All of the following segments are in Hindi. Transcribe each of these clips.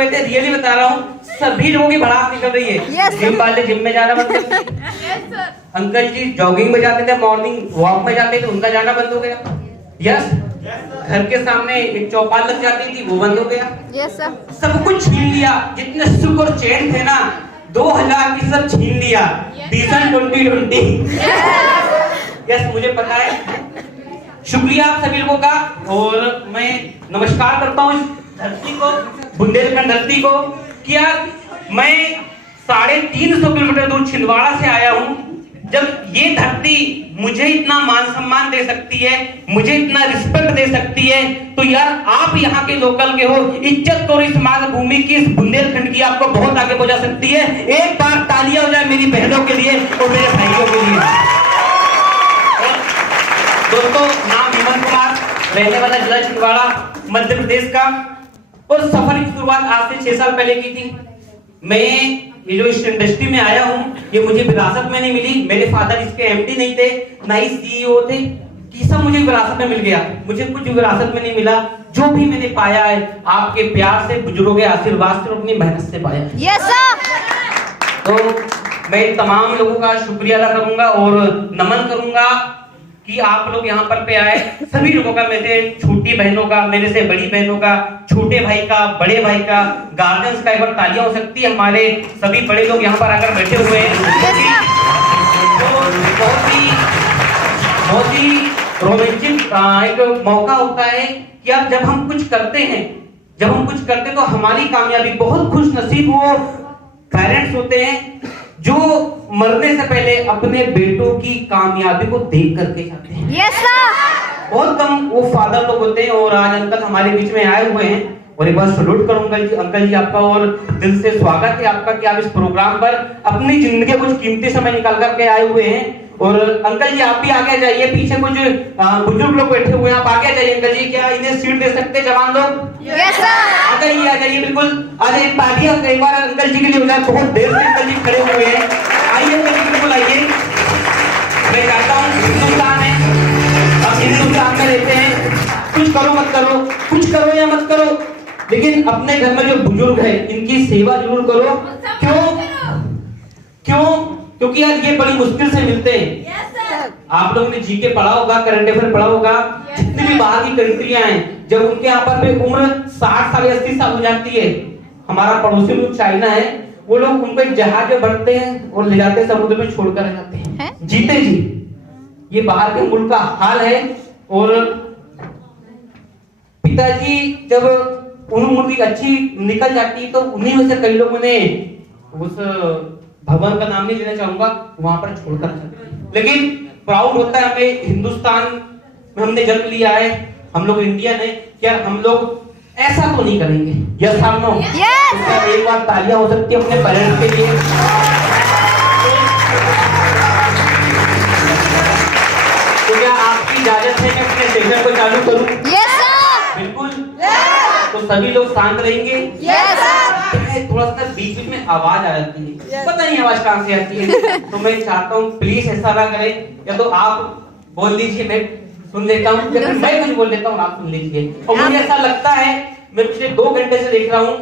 हुए थे, रियली बता रहा हूँ, सभी लोगों की भड़ास निकल रही है। जिम वाले जिम में जाना बंद कर दिए। अंकल जी जॉगिंग में जाते थे, मॉर्निंग वॉक में जाते थे, उनका जाना बंद हो गया। यस, घर के सामने एक चौपाल लग जाती थी, वो बंद हो गया। Yes sir. सब कुछ छीन लिया, जितने सुख और चैन थे ना 2000 की सब छीन लिया। विजन 2020। यस, मुझे पता है। शुक्रिया आप सभी लोगों का, और मैं नमस्कार करता हूँ इस धरती को, बुंदेलखंड धरती को, कि यार मैं 350 किलोमीटर दूर छिंदवाड़ा से आया हूँ। जब ये धरती मुझे इतना मान सम्मान दे सकती है, मुझे इतना रिस्पेक्ट दे सकती है, तो यार आप यहाँ के लोकल के हो, इज्जत और इस मातृभूमि की, इस बुंदेलखंड की आपको बहुत आगे पहुंचा सकती है। एक बार तालियां हो जाए मेरी बहनों के लिए और मेरे भाइयों के लिए। दोस्तों, नाम हेमंत कुमार, रहने वाला जिला छिंदवाड़ा, मध्य प्रदेश का, और सफर की शुरुआत आज से 6 साल पहले की थी। मैं ये जो इस इंडस्ट्री में आया हूँ, ये मुझे विरासत में नहीं मिली। मेरे फादर इसके एमडी नहीं थे, ना ही सीईओ थे, कि सब मुझे विरासत में मिल गया। मुझे कुछ विरासत में नहीं मिला। जो भी मैंने पाया है आपके प्यार से, बुजुर्गों के आशीर्वाद से, अपनी मेहनत से पाया। Yes sir. तो मैं तमाम लोगों का शुक्रिया अदा करूंगा और नमन करूंगा कि आप लोग यहाँ पर पे आए। सभी लोगों का, मेरे छोटी बहनों का, मेरे से बड़ी बहनों का, छोटे भाई का, बड़े भाई का, गार्जियंस का, एक बार तालियां हो सकती है। हमारे सभी बड़े लोग यहाँ पर आकर बैठे हुए हैं। तो बहुत ही रोमांचिक एक मौका होता है कि अब जब हम कुछ करते हैं, तो हमारी कामयाबी, बहुत खुश नसीब वो पेरेंट्स होते हैं जो मरने से पहले अपने बेटों की कामयाबी को देख करके जाते हैं। Yes sir. बहुत कम वो फादर लोग होते हैं, और आज अंकल हमारे बीच में आए हुए हैं, और एक बार सैल्यूट करूंगा अंकल जी आपका, और दिल से स्वागत है आपका कि आप इस प्रोग्राम पर अपनी जिंदगी कुछ कीमती समय निकाल करके आए हुए हैं। और अंकल जी आप भी आगे जाइए, पीछे कुछ बुजुर्ग लोग बैठे हुए हैं, आप आगे जाइए। अंकल जी क्या इन्हें सीट दे सकते हैं जवान लोग? Yes sir. आ जाइए बिल्कुल आ जाइए। तालियां एक बार अंकल जी के लिए हो जाए, बहुत देर से अंकल जी खड़े हुए हैं। आइए अंकल जी, बिल्कुल आइए। मैं चाहता हूँ, हिंदुस्तान है, हम हिंदुस्तान में रहते हैं, कुछ करो मत करो, कुछ करो या मत करो, लेकिन अपने घर में जो बुजुर्ग है इनकी सेवा जरूर करो। क्यों? क्योंकि यार ये बड़ी मुश्किल से मिलते हैं। आप लोगों ने जीके पढ़ा होगा, करंट अफेयर पढ़ा होगा। जितनी भी बाहर की कंट्रियां हैं, जब उनके यहाँ पर उम्र 60 साल या 80 साल हो जाती है, हमारा पड़ोसी मुल्क चाइना है, वो लोग उनको एक जहाज में भरते हैं और ले जाते हैं, समुद्र में छोड़कर रह जाते हैं, जीते जी। ये बाहर के मुल्क का हाल है। और पिताजी जब उम्र अच्छी निकल जाती है, तो उन्हीं में से कई लोगों ने उस भगवान का नाम नहीं लेना चाहूंगा, वहां पर छोड़कर जाते हैं। लेकिन प्राउड होता है हमें, हिंदुस्तान में हमने जन्म लिया है, हम लोग इंडियन है, क्या हम लोग ऐसा तो नहीं करेंगे? यस और नो? यस। एक बार तालियां हो सकती है अपने पेरेंट्स के लिए। तो क्या आपकी इजाजत है कि अपने सेशन को चालू करूं? Yes sir. बिल्कुल। तो सभी लोग शांत रहेंगे? Yes sir. थोड़ा सा बीच में आवाज आ जाती है, पता नहीं आवाज कहां से आती है, तो मैं चाहता हूँ प्लीज ऐसा ना करें, या तो आप बोल दीजिए, मैं सुन लेता हूँ, या मैं कुछ बोल लेता हूँ, आप सुन लीजिए। और मुझे ऐसा लगता है, मैं पिछले 2 घंटे से देख रहा हूँ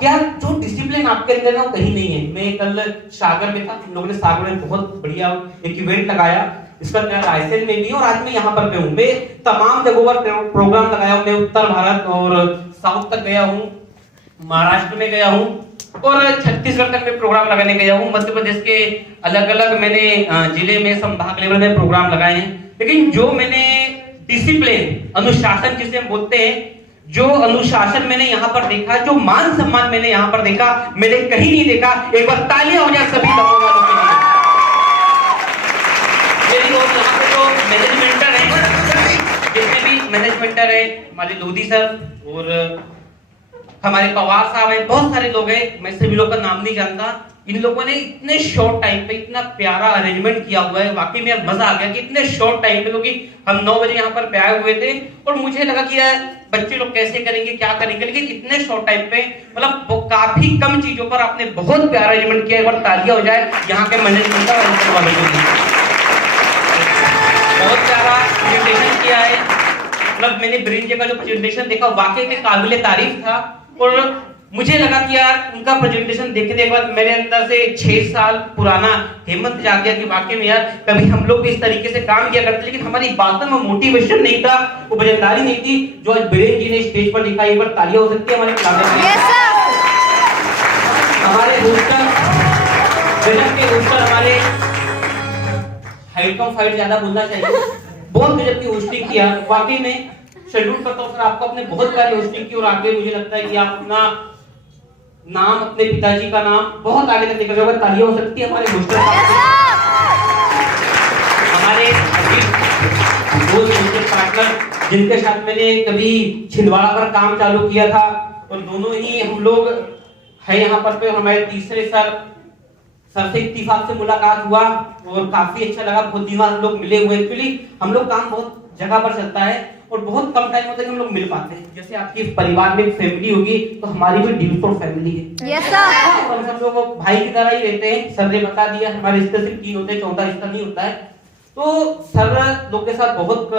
कि यार जो डिसिप्लिन आपके अंदर है वो कहीं नहीं है। मैं कल सागर में था, हम लोगों ने सागर में बहुत बढ़िया एक इवेंट लगाया, इसका रायसेन में भी, और आज मैं यहाँ पर हूँ। मैं तमाम जगहों पर प्रोग्राम लगाया हूँ। मैं उत्तर भारत और साउथ तक गया हूँ, महाराष्ट्र में गया हूँ, और छत्तीसगढ़ तक में प्रोग्राम लगाने गया हूँ। मध्य प्रदेश के अलग अलग मैंने जिले में, संभाग लेवल में प्रोग्राम लगाए हैं। लेकिन जो मैंने डिसिप्लिन, अनुशासन जिसे हम बोलते हैं, जो अनुशासन मैंने यहाँ पर देखा, जो मान सम्मान मैंने यहाँ पर देखा, मैंने कहीं नहीं देखा। एक बार तालियां हो जाए सभी लोगों वालों के लिए। मेरी और यहाँ पे जो मैनेजमेंटर है, जितने भी मैनेजमेंटर है, हमारे लोधी सर और हमारे पवार साहब हैं, बहुत सारे लोग हैं, मैं सभी लोगों का नाम नहीं जानता। इन लोगों ने इतने शॉर्ट टाइम पे इतना प्यारा अरेंजमेंट किया हुआ है, वाकई में मजा आ गया कि इतने शॉर्ट टाइम पे, क्योंकि हम 9 बजे यहाँ पर आए हुए थे, और मुझे लगा कि यार बच्चे लोग कैसे करेंगे, क्या करेंगे, लेकिन इतने शॉर्ट टाइम पे, मतलब काफी कम चीजों पर आपने बहुत प्यारा अरेंजमेंट किया। एक बार तालियां हो जाए यहाँ के मैनेजमेंट वालों के लिए। बहुत प्यारा प्रेजेंटेशन किया है, मतलब मैंने ब्रिंजे का जो प्रेजेंटेशन देखा वाकई में काबिले तारीफ था। और मुझे लगा कि यार उनका प्रेजेंटेशन देखने के बाद मेरे अंदर से 6 साल पुराना हिम्मत जाग गया कि वाकई में यार कभी हम लोग भी इस तरीके से काम किया करते, लेकिन हमारी बातों में मोटिवेशन नहीं था, वो वजनदारी नहीं थी जो आज बीरेन जी ने स्टेज पर दिखाई। एक बार तालियां हो सकती है हमारे खिलाफ। हमारे होस्टर गजब के होस्टर, हमारे हाइट कम फाइट ज्यादा बोलना चाहिए, बहुत गजब की होस्टिंग किया। वाकई में सैल्यूट करता हूं सर आपको, अपने बहुत प्यारी होस्टिंग की और आगे मुझे लगता है कि आप अपना नाम, अपने पिताजी का नाम बहुत आगे तक लेकर जाओगे। तालियां हो सकती है हमारे होस्टर हमारे दोस्त पार्टनर जिनके साथ मैंने कभी छिंदवाड़ा पर काम चालू किया था, और दोनों ही हम लोग है यहाँ पर पे। हमारे तीसरे सर से इत्तिफाक से मुलाकात हुआ और काफी अच्छा लगा, बहुत दिन बाद हम लोग मिले हुए। एक्चुअली हम लोग काम बहुत जगह पर चलता है और बहुत कम टाइम होता है कि हम लोग मिल पाते हैं। जैसे आपकी परिवार में एक फैमिली होगी तो हमारी भी डिवोर्स फैमिली है। Yes sir. हम सब लोग भाई की तरह ही रहते हैं। सर ने बता दिया हमारे रिश्ते सिर्फ 3 होते हैं, 14 रिश्ता नहीं होता है। तो सर लोग के साथ बहुत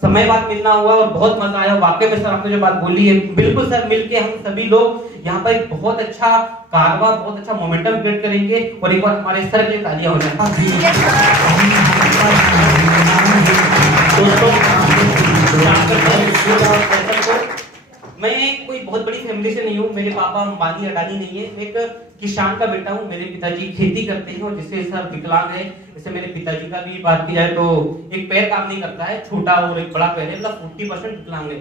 समय बाद मिलना हुआ और बहुत मजा आया। वाकई में सर आपने जो बात बोली है, बिल्कुल सर, मिलके हम सभी लोग यहाँ पर एक बहुत अच्छा कारवा, बहुत अच्छा मोमेंटम क्रिएट करेंगे। और एक बार हमारे सर के तालियां हो जाए। मैं कोई बहुत बड़ी फैमिली से नहीं हूँ, मेरे पापा अंबानी अडानी नहीं है, मैं एक किसान का बेटा हूँ। मेरे पिताजी खेती करते हैं और जिससे सर विकलांग है। जैसे मेरे पिताजी का भी बात की जाए तो एक पैर काम नहीं करता है, छोटा और एक बड़ा पैर है, मतलब 40% विकलांग है।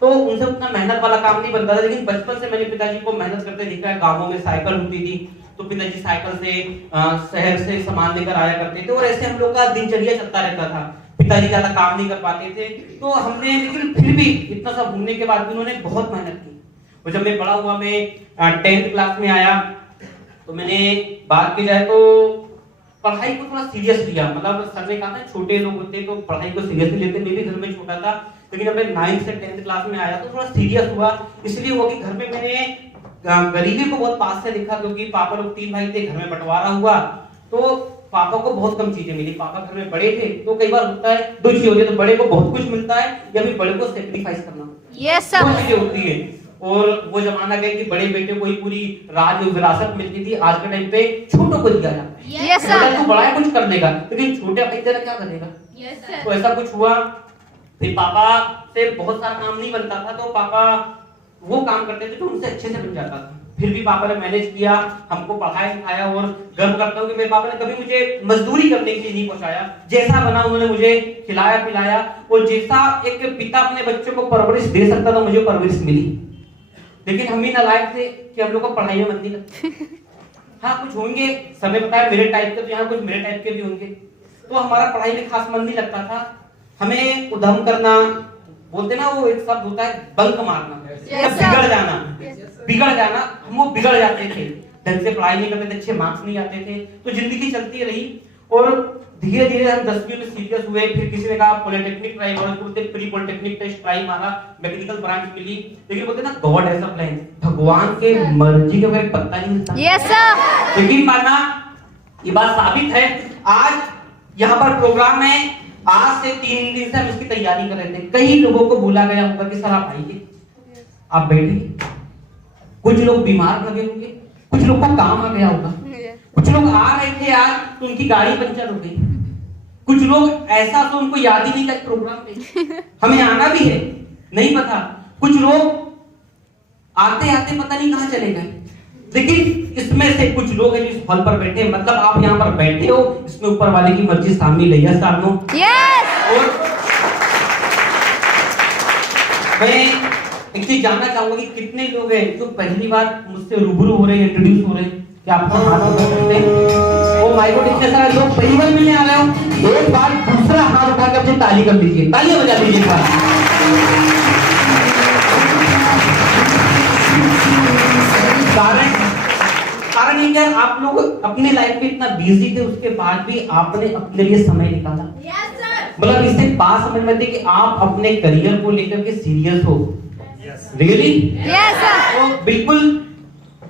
तो उनसे उतना मेहनत वाला काम नहीं बनता था, लेकिन बचपन से मैंने पिताजी को मेहनत करते देखा है। गाँवों में साइकिल होती थी तो पिताजी साइकिल से शहर से सामान लेकर आया करते थे और ऐसे हम लोग का दिनचर्या चलता रहता था। पिताजी ज्यादा काम नहीं कर पाते थे तो हमने, लेकिन फिर भी इतना सब घूमने के बाद भी उन्होंने बहुत मेहनत की। और जब मैं बड़ा हुआ, मैं 10th क्लास में आया तो मैंने बात की जाए तो पढ़ाई को थोड़ा सीरियस लिया। मतलब सर ने कहा था छोटे लोग होते तो पढ़ाई को सीरियसली लेते, मैं भी घर में छोटा था, लेकिन जब मैं 9th से 10th क्लास में आया तो थोड़ा सीरियस हुआ। इसलिए हुआ कि घर में मैंने गरीबी को बहुत पास से देखा, क्योंकि पापा लोग 3 भाई थे, घर में बंटवारा हुआ तो पापा को बहुत कम चीजें मिली। पापा घर में बड़े थे तो कई बार होता है 2 चीज होती है, तो बड़े को बहुत कुछ मिलता है या फिर बड़े को सेक्रीफाइस करना। Yes sir. 2 चीजें होती है। और वो जमाना गया कि बड़े बेटे को ही पूरी राज विरासत मिलती थी। आज के टाइम पे छोटों को दिया जाता है। Yes sir. तू बड़ा है कुछ कर लेगा, लेकिन छोटे भाई तेरा क्या करेगा। तो ऐसा कुछ हुआ। फिर पापा से बहुत सारा काम नहीं बनता था तो पापा वो काम करते थे तो उनसे अच्छे से बन जाता था। फिर भी पापा ने मैनेज किया, हमको पढ़ाया लिखाया, और गर्व करता हूँ कि मेरे पापा ने कभी मुझे मजदूरी करने के लिए नहीं पहुंचाया। जैसा बना उन्होंने मुझे खिलाया पिलाया, और जैसा एक पिता अपने बच्चों को परवरिश दे सकता था मुझे परवरिश मिली। लेकिन हम भी नालायक थे कि हम लोग को पढ़ाई में मन नहीं लगता। हाँ कुछ होंगे, समय बताया मेरे टाइप के, तो यहाँ कुछ मेरे टाइप के भी होंगे, तो हमारा पढ़ाई में खास मन नहीं लगता था। हमें उधम करना बोलते ना, वो एक शब्द होता है बंक मारना, बिगड़ जाना, हम वो बिगड़ जाते थे, ढंग से पढ़ाई नहीं करते थे, अच्छे मार्क्स नहीं आते थे, तो जिंदगी चलती रही। और धीरे धीरे हम 10वीं में सीरियस हुए। फिर किसी ने कहा पॉलिटेक्निक ट्राई मारो, प्री पॉलिटेक्निक टेस्ट ट्राई मारा, मैकेनिकल ब्रांच मिली, लेकिन बोलते ना गॉड हैज अ प्लान, भगवान के मर्जी के बगैर पत्ता नहीं हिलता। Yes sir. लेकिन मानना ये बात साबित है। आज यहाँ पर प्रोग्राम है, आज से 3 दिन से हम इसकी तैयारी कर रहे थे। कई लोगों को बोला गया होगा कि सर आप आइए, आप बैठिए। कुछ लोग बीमार लगे होंगे, कुछ लोग का काम आ गया होगा, कुछ लोग आ रहे थे आज तो उनकी गाड़ी पंचर हो गई, कुछ लोग ऐसा तो उनको याद ही नहीं था प्रोग्राम में हमें आना भी है, नहीं पता। कुछ लोग आते आते पता नहीं कहां चले गए। लेकिन इसमें से कुछ लोग हैं जो इस हॉल पर बैठे हैं, मतलब आप यहाँ पर बैठे हो, इसमें ऊपर वाले की मर्जी शामिल है। यस और नो? और मैं एक चीज जानना चाहूंगा कि कितने लोग हैं जो पहली बार मुझसे रूबरू हो रहे हैं, इंट्रोड्यूस हो रहे हैं, क्या आपको हाथ उठा सकते हैं? ओ माय गॉड, इतने सारे लोग पहली बार मिलने आ रहे हो। एक बार दूसरा हाथ उठाकर अपनी ताली कर दीजिए, तालियां बजा दीजिए एक बार। कारण ये क्या, आप लोग अपने लाइफ में इतना बिजी थे, उसके बाद भी आपने अपने लिए समय निकाला। मतलब इससे बात समझ में आती कि आप अपने करियर को लेकर के सीरियस हो। रियली? Yes sir. तो बिल्कुल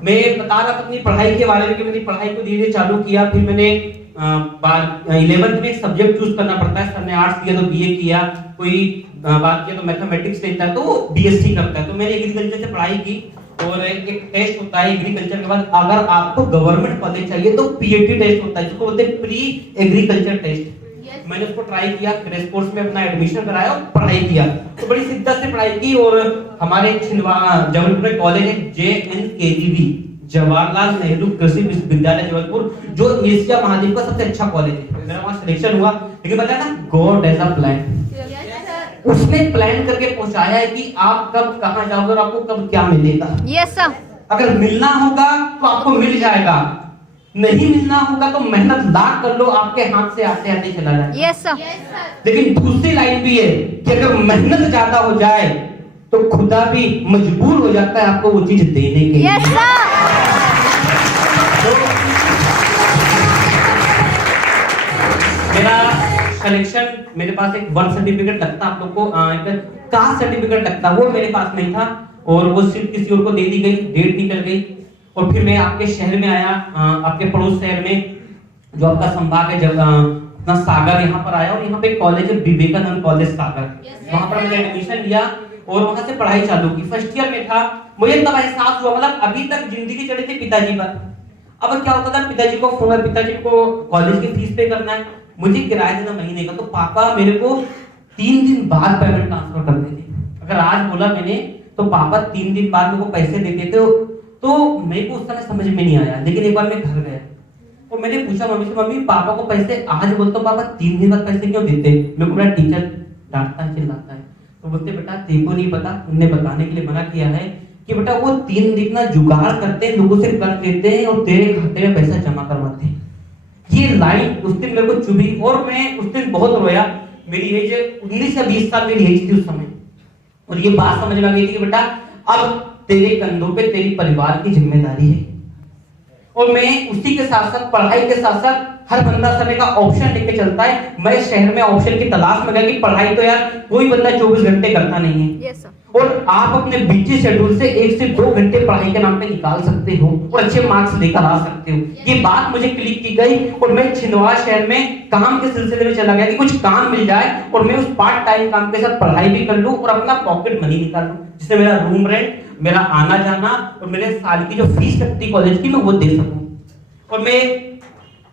मैं बता रहा था अपनी पढ़ाई के बारे में कि मैंने पढ़ाई को धीरे चालू किया। फिर मैंने 11th में एक सब्जेक्ट चूज करना पड़ता है। सर ने आर्ट्स किया तो बीए किया, कोई बात किया तो मैथमेटिक्स लेता है तो बीएससी करता है। तो मैंने एग्रीकल्चर से पढ़ाई की और एक टेस्ट होता है एग्रीकल्चर के बाद, अगर आपको गवर्नमेंट कॉलेज चाहिए तो पीएटी टेस्ट होता है जिसको बोलते हैं प्री एग्रीकल्चर टेस्ट। मैंने उसको ट्राई किया, क्रेश कोर्स में अपना एडमिशन कराया और पढ़ाई किया, तो बड़ी शिद्दत से पढ़ाई की। और हमारे जबलपुर में कॉलेज है JNKVB, जवाहरलाल नेहरू कृषि विश्वविद्यालय जबलपुर, जो एशिया महाद्वीप का सबसे अच्छा कॉलेज है। मेरा वहां सिलेक्शन हुआ, लेकिन पता है ना, गॉड हैज अ प्लान। उसने प्लान करके पहुंचाया है कि आप कब कहां जाओगे और आपको कब क्या मिलेगा। Yes sir. अगर मिलना होगा तो आपको मिल जाएगा, नहीं मिलना होगा तो मेहनत लाख कर लो, आपके हाथ से आते आते चला जाएगा। Yes sir. लेकिन दूसरी लाइन भी है कि अगर मेहनत ज्यादा हो जाए तो खुदा भी मजबूर हो जाता है आपको वो चीज देने के लिए। Yes sir. मेरा सिलेक्शन, मेरे पास एक बर्थ सर्टिफिकेट लगता, आप लोग को एक कास्ट सर्टिफिकेट लगता, वो मेरे पास नहीं था और वो सिर्फ किसी और को दे दी गई, डेट निकल गई। और फिर मैं आपके शहर में आया, आपके पड़ोस शहर में जो आपका संभाग है, जब अपना सागर, यहाँ पर आया और यहाँ पे कॉलेज है विवेकानंद कॉलेज सागर, वहां पर मैंने एडमिशन लिया और वहां से पढ़ाई चालू की। फर्स्ट ईयर में था, मुझे तब एहसास हुआ, मतलब अभी तक जिंदगी चली थी पिताजी पर। अब क्या होता था, पिताजी को फोन, पिताजी को कॉलेज की फीस पे करना है, मुझे किराया देना महीने का, तो पापा मेरे को 3 दिन बाद पेमेंट ट्रांसफर कर देते। अगर आज बोला मैंने तो पापा 3 दिन बाद मेरे को पैसे देते थे, तो मेरे को उस समय समझ में नहीं आया। लेकिन एक बार मैं घर गया और मैंने पूछा मम्मी से, मम्मी पापा को पैसे आज बोलता हूँ, पापा 3 दिन बाद पैसे क्यों देते? मेरे को मेरा टीचर डांटता है, चिल्लाता है। तो बोलते बेटा तेरे को नहीं पता, उन्हें बताने के लिए मना किया है कि बेटा वो 3 दिन ना जुगाड़ करते हैं, लोगों से कर लेते हैं और तेरे खाते में पैसा जमा करवाते हैं। ये लाइन उस दिन मेरे को चुभी और मैं उस दिन बहुत रोया। मेरी एज 19 या 20 साल मेरी एज थी उस समय, और ये बात समझ में आ गई थी कि बेटा अब तेरे कंधों पे तेरी परिवार की जिम्मेदारी है। और मैं उसी के साथ साथ, पढ़ाई के साथ साथ, हर बंदा समय का ऑप्शन लेके चलता है। मैं शहर में ऑप्शन की तलाश में गया कि पढ़ाई तो यार कोई बंदा 24 घंटे करता नहीं है। yes, और आप अपने बिजी शेड्यूल से 1 से 2 घंटे पढ़ाई के नाम पे निकाल सकते हो और अच्छे मार्क्स लेकर आ सकते हो। ये बात मुझे क्लिक की गई और मैं छिंदवाड़ा शहर में काम के सिलसिले में चला गया कि कुछ काम मिल जाए और मैं उस पार्ट टाइम काम के साथ पढ़ाई भी कर लूं और अपना पॉकेट मनी निकाल लूं, जिससे मेरा रूम रेंट, मेरा आना जाना और मेरे साल की जो फीस लगती कॉलेज की, मैं वो दे सकूं। और मैं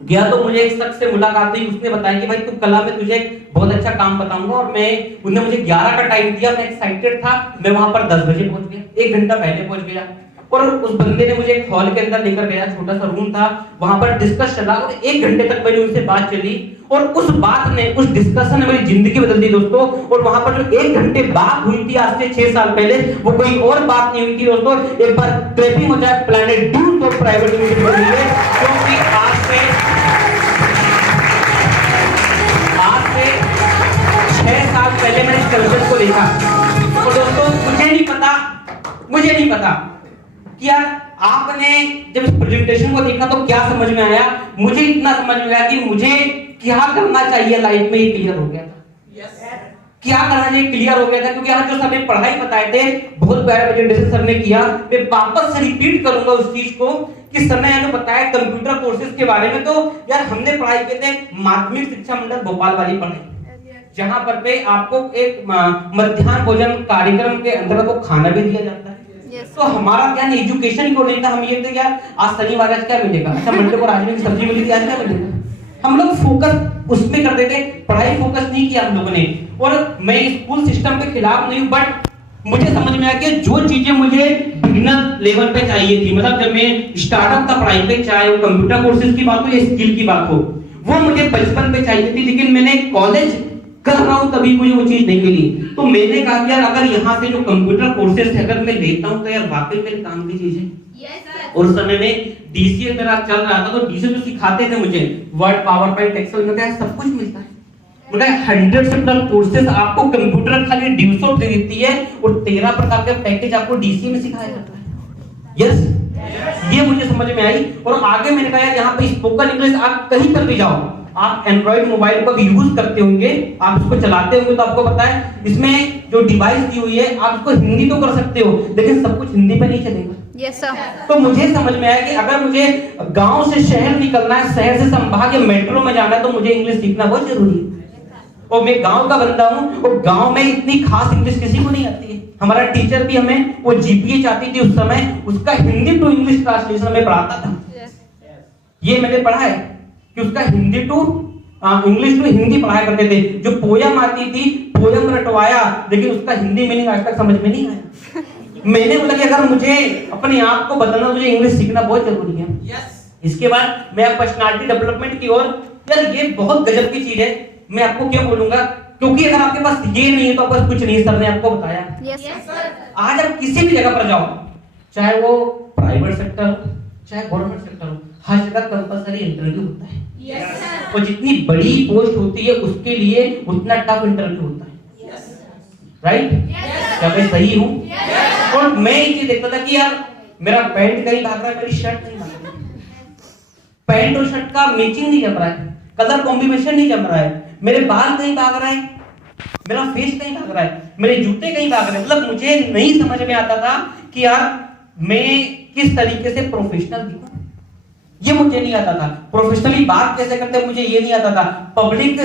गया तो मुझे एक शख्स से मुलाकात हुई, उसने बताया कि भाई तू कला में तुझे बहुत अच्छा काम बताऊंगा। और उन्होंने मुझे 11 का टाइम दिया, मैं एक्साइटेड था। मैं वहां पर 10 बजे पहुंच गया, 1 घंटा पहले पहुंच गया। और उस बंदे ने मुझे एक हॉल के अंदर लेकर गया, छोटा सा रूम था, वहां पर डिस्कस चला और 1 घंटे तक मेरी उनसे बात चली। और उस बात ने, उस डिस्कशन ने मेरी जिंदगी बदल दी दोस्तों। और वहां पर जो 1 घंटे बात हुई थी आज से 6 साल पहले, वो कोई और बात नहीं हुई थी दोस्तों। एक बार क्लैपिंग हो जाए planet dues of private limited के लिए, क्योंकि आज से 6 साल पहले मैंने इस कल्चर को देखा। और दोस्तों मुझे नहीं पता कि यार आपने जब इस प्रेजेंटेशन को देखा तो क्या समझ में आया। मुझे इतना समझ में आया कि मुझे क्या करना चाहिए लाइफ में, ये क्लियर हो गया था। क्या करना चाहिए क्लियर हो गया था, क्योंकि आज जो सर ने पढ़ाई बताए थे, बहुत प्यारा प्रेजेंटेशन सर ने किया। मैं वापस से रिपीट करूंगा उस चीज को कि सर ने हमें बताया कंप्यूटर कोर्सेज के बारे में। तो यार हमने पढ़ाई किए थे माध्यमिक शिक्षा मंडल भोपाल वाली पढ़ाई, जहां पर पे आपको एक मध्याह्न भोजन कार्यक्रम के अंतर्गत वो खाना भी दिया जाता है। तो हमारा ध्यान एजुकेशन को नहीं था। हम ये थे यार आज शनिवार आज क्या मिलेगा, अच्छा मंडे को राजमे की सब्जी मिली थी, आज क्या मिलेगा। हम लोग फोकस उसमें करते थे, पढ़ाई फोकस नहीं किया हम लोगों ने। और मैं स्कूल सिस्टम के खिलाफ नहीं हूं, बट मुझे समझ में आया कि जो चीजें मुझे बिगिनर लेवल पे चाहिए थी, मतलब जब मैं स्टार्टअप का पढ़ाई पे, चाहे वो कंप्यूटर कोर्सेज की बात हो या स्किल की बात हो, वो मुझे बचपन पे चाहिए थी। लेकिन मैंने कॉलेज कर रहा हूं तभी मुझे वो चीज नहीं मिली। तो मैंने कहा कि यार अगर यहाँ से जो कंप्यूटर कोर्सेज अगर मैं लेता हूं तो यार वाकई मेरे काम की चीज है। और उस समय में डीसीए मेरा चल रहा था, तो डीसीए जो सिखाते थे मुझे वर्ड, पावर पॉइंट, एक्सेल में क्या सब कुछ मिलता है। मतलब 100 से प्लस कोर्सेज आपको कंप्यूटर खाली 150 दे देती है और 13 प्रकार के पैकेज आपको डीसीए में सिखाया जाता है। यस, ये मुझे समझ में आई। और आगे मैंने कहा यार यहाँ पे स्पोकन इंग्लिश आप कहीं पर भी जाओ, आप एंड्रॉइड मोबाइल को भी यूज करते होंगे, आप इसको चलाते होंगे, तो आपको पता है इसमें जो डिवाइस दी हुई है आप इसको हिंदी तो कर सकते हो, लेकिन सब कुछ हिंदी पे नहीं चलेगा। Yes, sir. तो मुझे समझ में आया कि अगर मुझे गांव से शहर निकलना है, शहर से संभाग या मेट्रो में जाना है, तो मुझे इंग्लिश सीखना बहुत जरूरी है। और मैं गांव का बंदा हूं और गांव में इतनी खास इंग्लिश किसी को नहीं आती है। हमारा टीचर भी हमें वो जीपीए चाहती थी उस समय, उसका हिंदी टू इंग्लिश ट्रांसलेशन हमें पढ़ाता था। ये मैंने पढ़ा है कि उसका Hindi to English to Hindi पढ़ाया करते थे। जो पोयम आती थी, पोयम रटवाया, लेकिन उसका हिंदी मीनिंग आज तक समझ में नहीं आया। मैंने बोला कि अगर मुझे अपने आप को बदलना, मुझे इंग्लिश सीखना बहुत जरूरी है। इसके बाद मैं पर्सनालिटी डेवलपमेंट की ओर, यार ये बहुत गजब की चीज है। मैं आपको क्यों बोलूंगा, क्योंकि अगर आपके पास ये नहीं है तो आपके पास कुछ नहीं है। सर ने आपको बताया। आज आप किसी भी जगह पर जाओ, चाहे वो प्राइवेट सेक्टर चाहे गवर्नमेंट सेक्टर हो, हर जगह कंपलसरी इंटरव्यू होता है। और जितनी बड़ी पोस्ट होती है उसके लिए उतना टफ इंटरव्यू होता है। राइट? क्या मैं सही हूँ? और मैं ये चीज देखता था कि यार मेरा पैंट कहीं भाग रहा है, मेरी शर्ट नहीं भाग रही, पैंट और शर्ट का मैचिंग नहीं जम रहा है, कलर कॉम्बिनेशन नहीं जम रहा है, मेरे बाल कहीं भाग रहा है, मेरा फेस कहीं भाग रहा है, मेरे जूते कहीं भाग रहे हैं। मतलब मुझे नहीं समझ में आता था कि यार मैं किस तरीके से प्रोफेशनल दिखूं, ये मुझे नहीं आता था। प्रोफेशनली बात कैसे करते हैं मुझे ये नहीं आता था। पब्लिक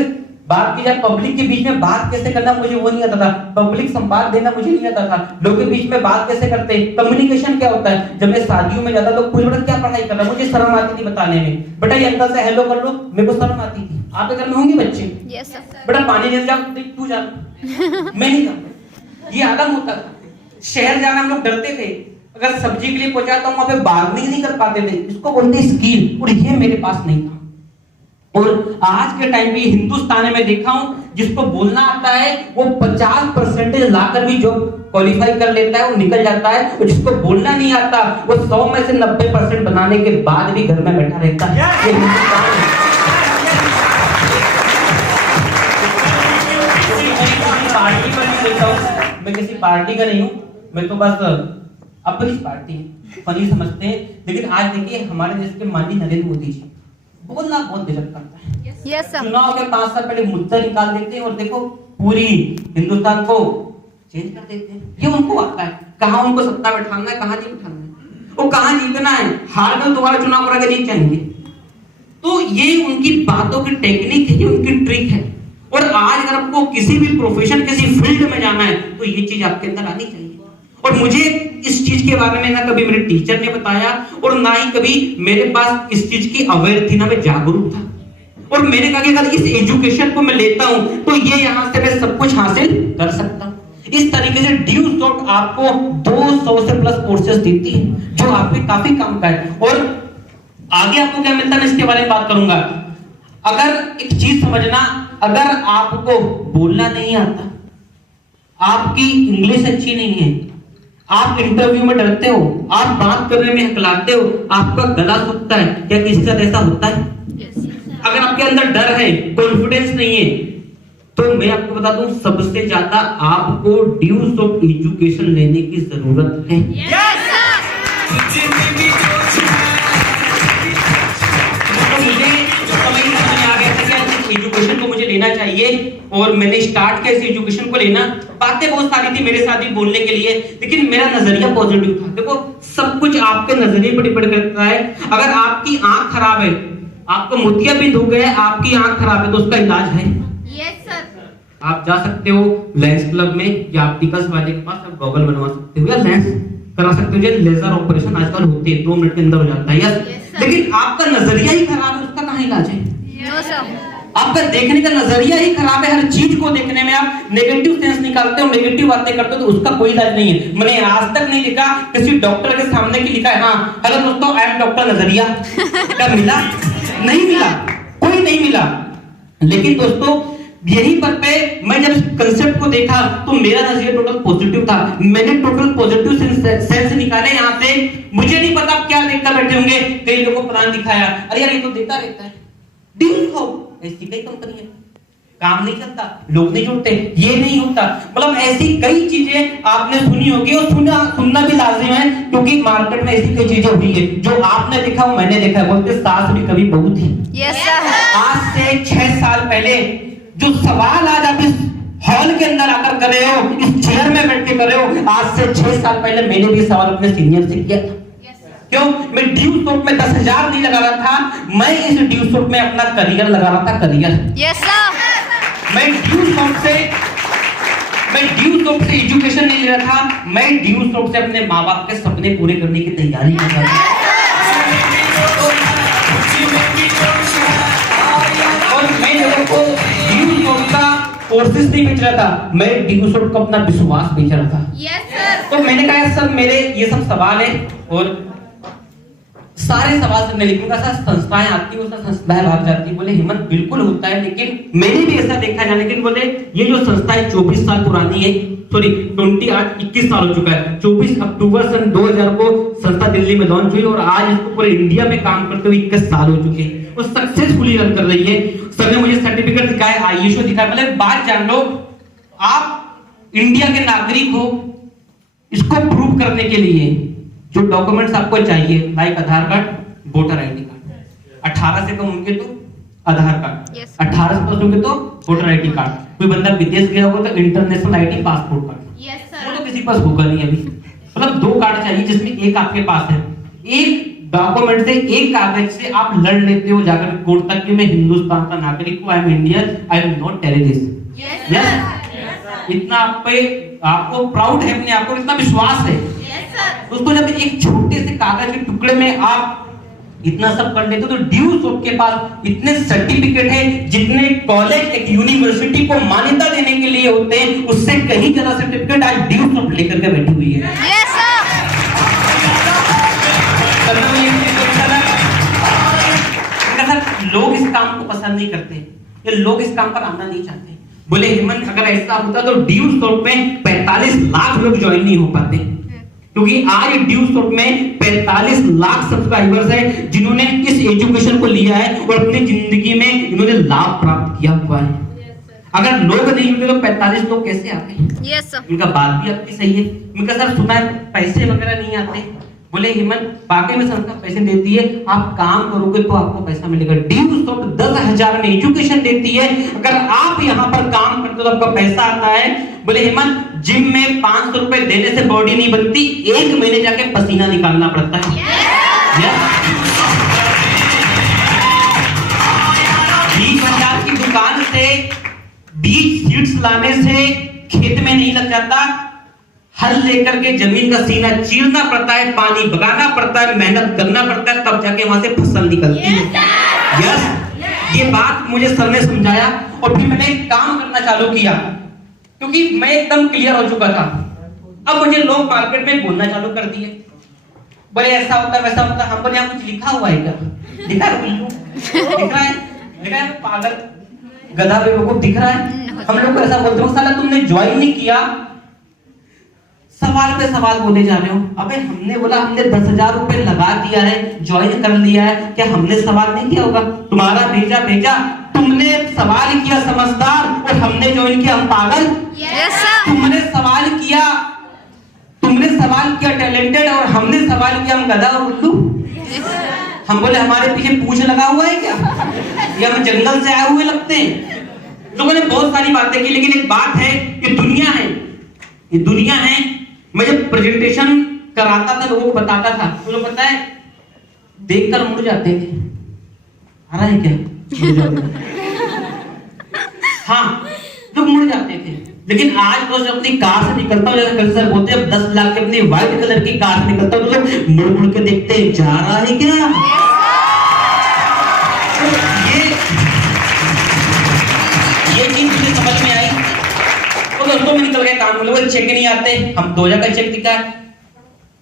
बात की जाए, पब्लिक के बीच में बात कैसे करना मुझे वो नहीं आता था। पब्लिक संवाद देना मुझे नहीं आता था। लोगों के बीच में बात कैसे करते हैं, कम्युनिकेशन क्या होता है। जब मैं शादियों में जाता लोग पूछ क्या पढ़ाई कर रहा, मुझे शर्म आती थी बताने में। बेटा ये अंदर से हेलो कर लो, मेरे को शर्म आती थी। आपके घर में होंगे बच्चे? Yes sir. बेटा पानी ले जाओ, तू जा। मैं नहीं जाता, ये आदम होता था। शहर जाना हम लोग डरते थे, अगर सब्जी के लिए पहुंचाता हूं वहां पे बार्गेनिंग नहीं कर पाते थे। इसको बोलते स्किल, और ये मेरे पास नहीं था। और आज के टाइम पे हिंदुस्तान में देखा हूं, जिसको बोलना आता है वो 50% लाकर भी जो क्वालिफाई कर लेता है वो निकल जाता है, और जिसको बोलना नहीं आता वो 100 में से 90% बनाने के बाद भी घर में बैठा रहता है। ये हिंदुस्तान है। पार्टी का नहीं बोलता हूं, मैं किसी पार्टी का नहीं हूं, मैं तो बस अपनी पार्टी फनी समझते हैं। लेकिन आज देखिए हमारे देश के माननीय नरेंद्र मोदी जी बोलना बहुत गजब करता है। Yes sir. चुनाव के 5 साल पहले मुद्दा निकाल देते हैं और देखो पूरी हिंदुस्तान को चेंज कर देते हैं। ये उनको आता है, कहां उनको सत्ता बैठाना है, कहां नहीं बैठाना है, वो कहां जीतना है। हार में दोबारा चुनाव करा के जीत जाएंगे। तो ये उनकी बातों की टेक्निक है, ये उनकी ट्रिक है। और आज अगर आपको किसी भी प्रोफेशन, किसी फील्ड में जाना है तो ये चीज आपके अंदर आनी चाहिए। और मुझे इस चीज के बारे में ना कभी मेरे टीचर ने बताया और ना ही कभी मेरे पास इस चीज की अवेयर थी, ना मैं जागरूक था। और मैंने कहा कि अगर इस एजुकेशन को मैं लेता हूं तो ये यहां से मैं सब कुछ हासिल कर सकता हूं। इस तरीके से ड्यू सॉफ्ट आपको 200 से प्लस कोर्सेज देती है जो आपके काफी काम का है। और आगे आपको क्या मिलता है मैं इसके बारे में बात करूंगा। अगर एक चीज समझना, अगर आपको बोलना नहीं आता, आपकी इंग्लिश अच्छी नहीं है, आप इंटरव्यू में डरते हो, आप बात करने में हकलाते हो, आपका गला सूखता है, क्या किसी का ऐसा होता है? अगर आपके अंदर डर है, कॉन्फिडेंस नहीं है, तो मैं आपको बता दूं सबसे ज्यादा आपको ड्यूज ऑफ एजुकेशन लेने की जरूरत है। एजुकेशन को मुझे लेना चाहिए और मैंने स्टार्ट किया इस एजुकेशन को लेना। बातें बहुत सारी थी मेरे साथ भी बोलने के लिए, लेकिन मेरा नजरिया पॉजिटिव था। देखो सब कुछ आपके नजरिए पर डिपेंड करता है। अगर आपकी आंख खराब है, आपको मोतियाबिंद हो गया है, आपकी आंख खराब है तो उसका इलाज है। Yes sir. आप जा सकते हो लेंस क्लब में या ऑप्टिकल्स वाले के पास, आप गॉगल बनवा सकते हो या लेंस करा सकते हो। जो लेजर ऑपरेशन आजकल होते हैं 2 मिनट के अंदर हो जाता है। यस, लेकिन आपका नजरिया ही खराब है, उसका कहां इलाज है? No sir. आपका देखने का नजरिया ही खराब है, हर चीज को देखने में आप नेगेटिव सेंस निकालते हो, नेगेटिव बातें करते हो, तो उसका कोई इलाज नहीं है। मैंने आज तक नहीं देखा किसी डॉक्टर के सामने की लिखा है हाँ हेलो दोस्तों आई एम डॉक्टर नजरिया। क्या मिला? नहीं मिला, कोई नहीं मिला। लेकिन दोस्तों यही पर पे मैं जब कंसेप्ट को देखा तो मेरा नजरिया टोटल पॉजिटिव था। मैंने टोटल पॉजिटिव सेंस निकाले यहाँ से। मुझे नहीं पता क्या देखकर बैठे होंगे, कई लोगों को प्लान दिखाया, अरे यार ये तो देता रहता है, ऐसी कई कंपनी है, काम नहीं चलता, लोग नहीं जुड़ते, ये नहीं होता। मतलब ऐसी कई चीजें आपने सुनी होगी और सुनना भी लाजिम है, क्योंकि मार्केट में ऐसी कई चीजें हुई है जो आपने देखा वो मैंने देखा है। बोलते सास भी कभी बहू थी। Yes sir. आज से 6 साल पहले जो सवाल आज आप इस हॉल के अंदर आकर कर रहे हो, इस चेयर में बैठ के कर रहे हो, आज से 6 साल पहले मैंने भी सवाल अपने सीनियर से किया था। क्यों? मैं ड्यू शॉट में 10,000 नहीं लगा रहा था, मैं इस ड्यू शॉट में अपना करियर लगा रहा था। करियर। Yes sir. मैं ड्यू शॉट से मैं ड्यू शॉप से एजुकेशन नहीं ले रहा था, मैं ड्यू शॉप से अपने माँ बाप के सपने पूरे करने की तैयारी कर रहा था। और मैं लोगों को ड्यू शॉप का कोर्सेज नहीं बेच रहा था, मैं ड्यू शॉप को अपना विश्वास बेच रहा था। तो मैंने कहा सर मेरे ये सब सवाल है और सारे सवाल से लिखूंगा सर, संस्थाएं आती है उसका संस्थाएं भाग जाती है। बोले हेमंत बिल्कुल होता है, लेकिन मैंने भी ऐसा देखा है। लेकिन बोले ये जो संस्थाएं 24 साल पुरानी है, सॉरी 21 साल हो चुका है। 24 अक्टूबर सन 2000 को संस्था दिल्ली में लॉन्च हुई और आज इसको पूरे इंडिया में काम करते हुए 21 साल हो चुके हैं और सक्सेसफुली रन कर रही है। सर ने मुझे सर्टिफिकेट दिखाया, आईएसओ दिखाया। मतलब बात जान लो, आप इंडिया के नागरिक हो, इसको प्रूव करने के लिए जो डॉक्यूमेंट्स आपको चाहिए, लाइक आधार कार्ड, वोटर आईडी कार्ड, 18 से कम होंगे तो आधार कार्ड, 18 से प्लस होंगे तो वोटर आईडी कार्ड, कोई बंदा विदेश गया होगा तो इंटरनेशनल आईडी पासपोर्ट कार्ड। वो तो किसी के पास होगा नहीं अभी। मतलब 2 कार्ड चाहिए जिसमें एक आपके पास है। एक डॉक्यूमेंट से, एक कागज से आप लड़ लेते हो जाकर कोर्ट तक कि मैं हिंदुस्तान का नागरिक हूं, I am Indian, I am not terrorist. Yes, इतना आपको प्राउड है अपने आप को, इतना विश्वास है। दोस्तों जब एक छोटे से कागज के टुकड़े में आप इतना सब कर लेते हो, तो ड्यू शॉप के पास इतने सर्टिफिकेट है जितने कॉलेज एक यूनिवर्सिटी को मान्यता देने के लिए होते हैं, उससे कहीं ज्यादा सर्टिफिकेट आज ड्यू शॉप लेकर के बैठी हुई है। लोग इस काम को पसंद नहीं करते, ये लोग इस काम पर आना नहीं चाहते। बोले हेमंत अगर ऐसा होता तो ड्यू शॉप में 45 लाख लोग ज्वाइन नहीं हो पाते, क्योंकि आज ड्यू शॉप में 45 लाख सब्सक्राइबर्स हैं जिन्होंने इस एजुकेशन को लिया है और अपनी जिंदगी में इन्होंने लाभ प्राप्त किया हुआ है। अगर लोग नहीं होते तो 45 लोग कैसे आते? Yes sir. उनका बात भी आपकी सही है। उनका सर सुना है पैसे वगैरह नहीं आते। बोले हेमंत वाकई में संस्था पैसे देती है, आप काम करोगे तो आपको पैसा मिलेगा। ड्यू शॉप 10,000 में एजुकेशन देती है, अगर आप यहाँ पर काम करते हो तो आपका पैसा आता है। बोले हेमंत जिम में 500 रुपए देने से बॉडी नहीं बनती, 1 महीने जाके पसीना निकालना पड़ता है। 20,000 की दुकान से बीज सीड्स लाने से खेत में नहीं लग जाता, हल लेकर के जमीन का सीना चीरना पड़ता है, पानी बगाना पड़ता है, मेहनत करना पड़ता है, तब जाके वहां से फसल निकलती है। यस, ये बात मुझे सर ने समझाया और फिर मैंने काम करना चालू किया, क्योंकि मैं एकदम क्लियर हो चुका था। अब मुझे लोग मार्केट में बोलना चालू कर दिए, बोले ऐसा होता है वैसा होता है। हम बोले यहाँ कुछ लिखा हुआ है क्या? दिखा है बिल्कुल, दिख रहा है, दिखा है पागल गधा बेवकूफ दिख रहा है। हम लोग को ऐसा बोलते हो साला तुमने ज्वाइन नहीं किया, सवाल पे सवाल बोले जा रहे हो। अबे हमने बोला हमने 10,000 रुपए लगा दिया है, ज्वाइन कर लिया है, क्या हमने सवाल नहीं किया होगा? तुम्हारा भेजा भेजा, तुमने सवाल किया समझदार और हमने ज्वाइन किया हम पागल। तुमने सवाल किया टैलेंटेड और हमने सवाल किया हम गधा और उल्लू। हम बोले हमारे पीछे पूंछ लगा हुआ है क्या, या हम जंगल से आए हुए लगते हैं? लोगों ने बहुत सारी बातें की, लेकिन एक बात है, ये दुनिया है, ये दुनिया है। मैं जब प्रेजेंटेशन कराता था, लोगों को बताता था, तो लोग पता है देखकर मुड़ जाते थे, आ रहा है क्या? हाँ, लोग मुड़ जाते थे। लेकिन आज तो जब अपनी कार से निकलता हूँ, जैसे सर बोलते हैं 10 लाख की अपनी व्हाइट कलर की कार से निकलता हूँ, तो लोग मुड़ मुड़ के देखते हैं जा रहा है क्या? ये चीज मुझे समझ में आई। तो दोस्तों में निकल गए काम, बोले चेक नहीं आते, हम 2000 का चेक दिखाया।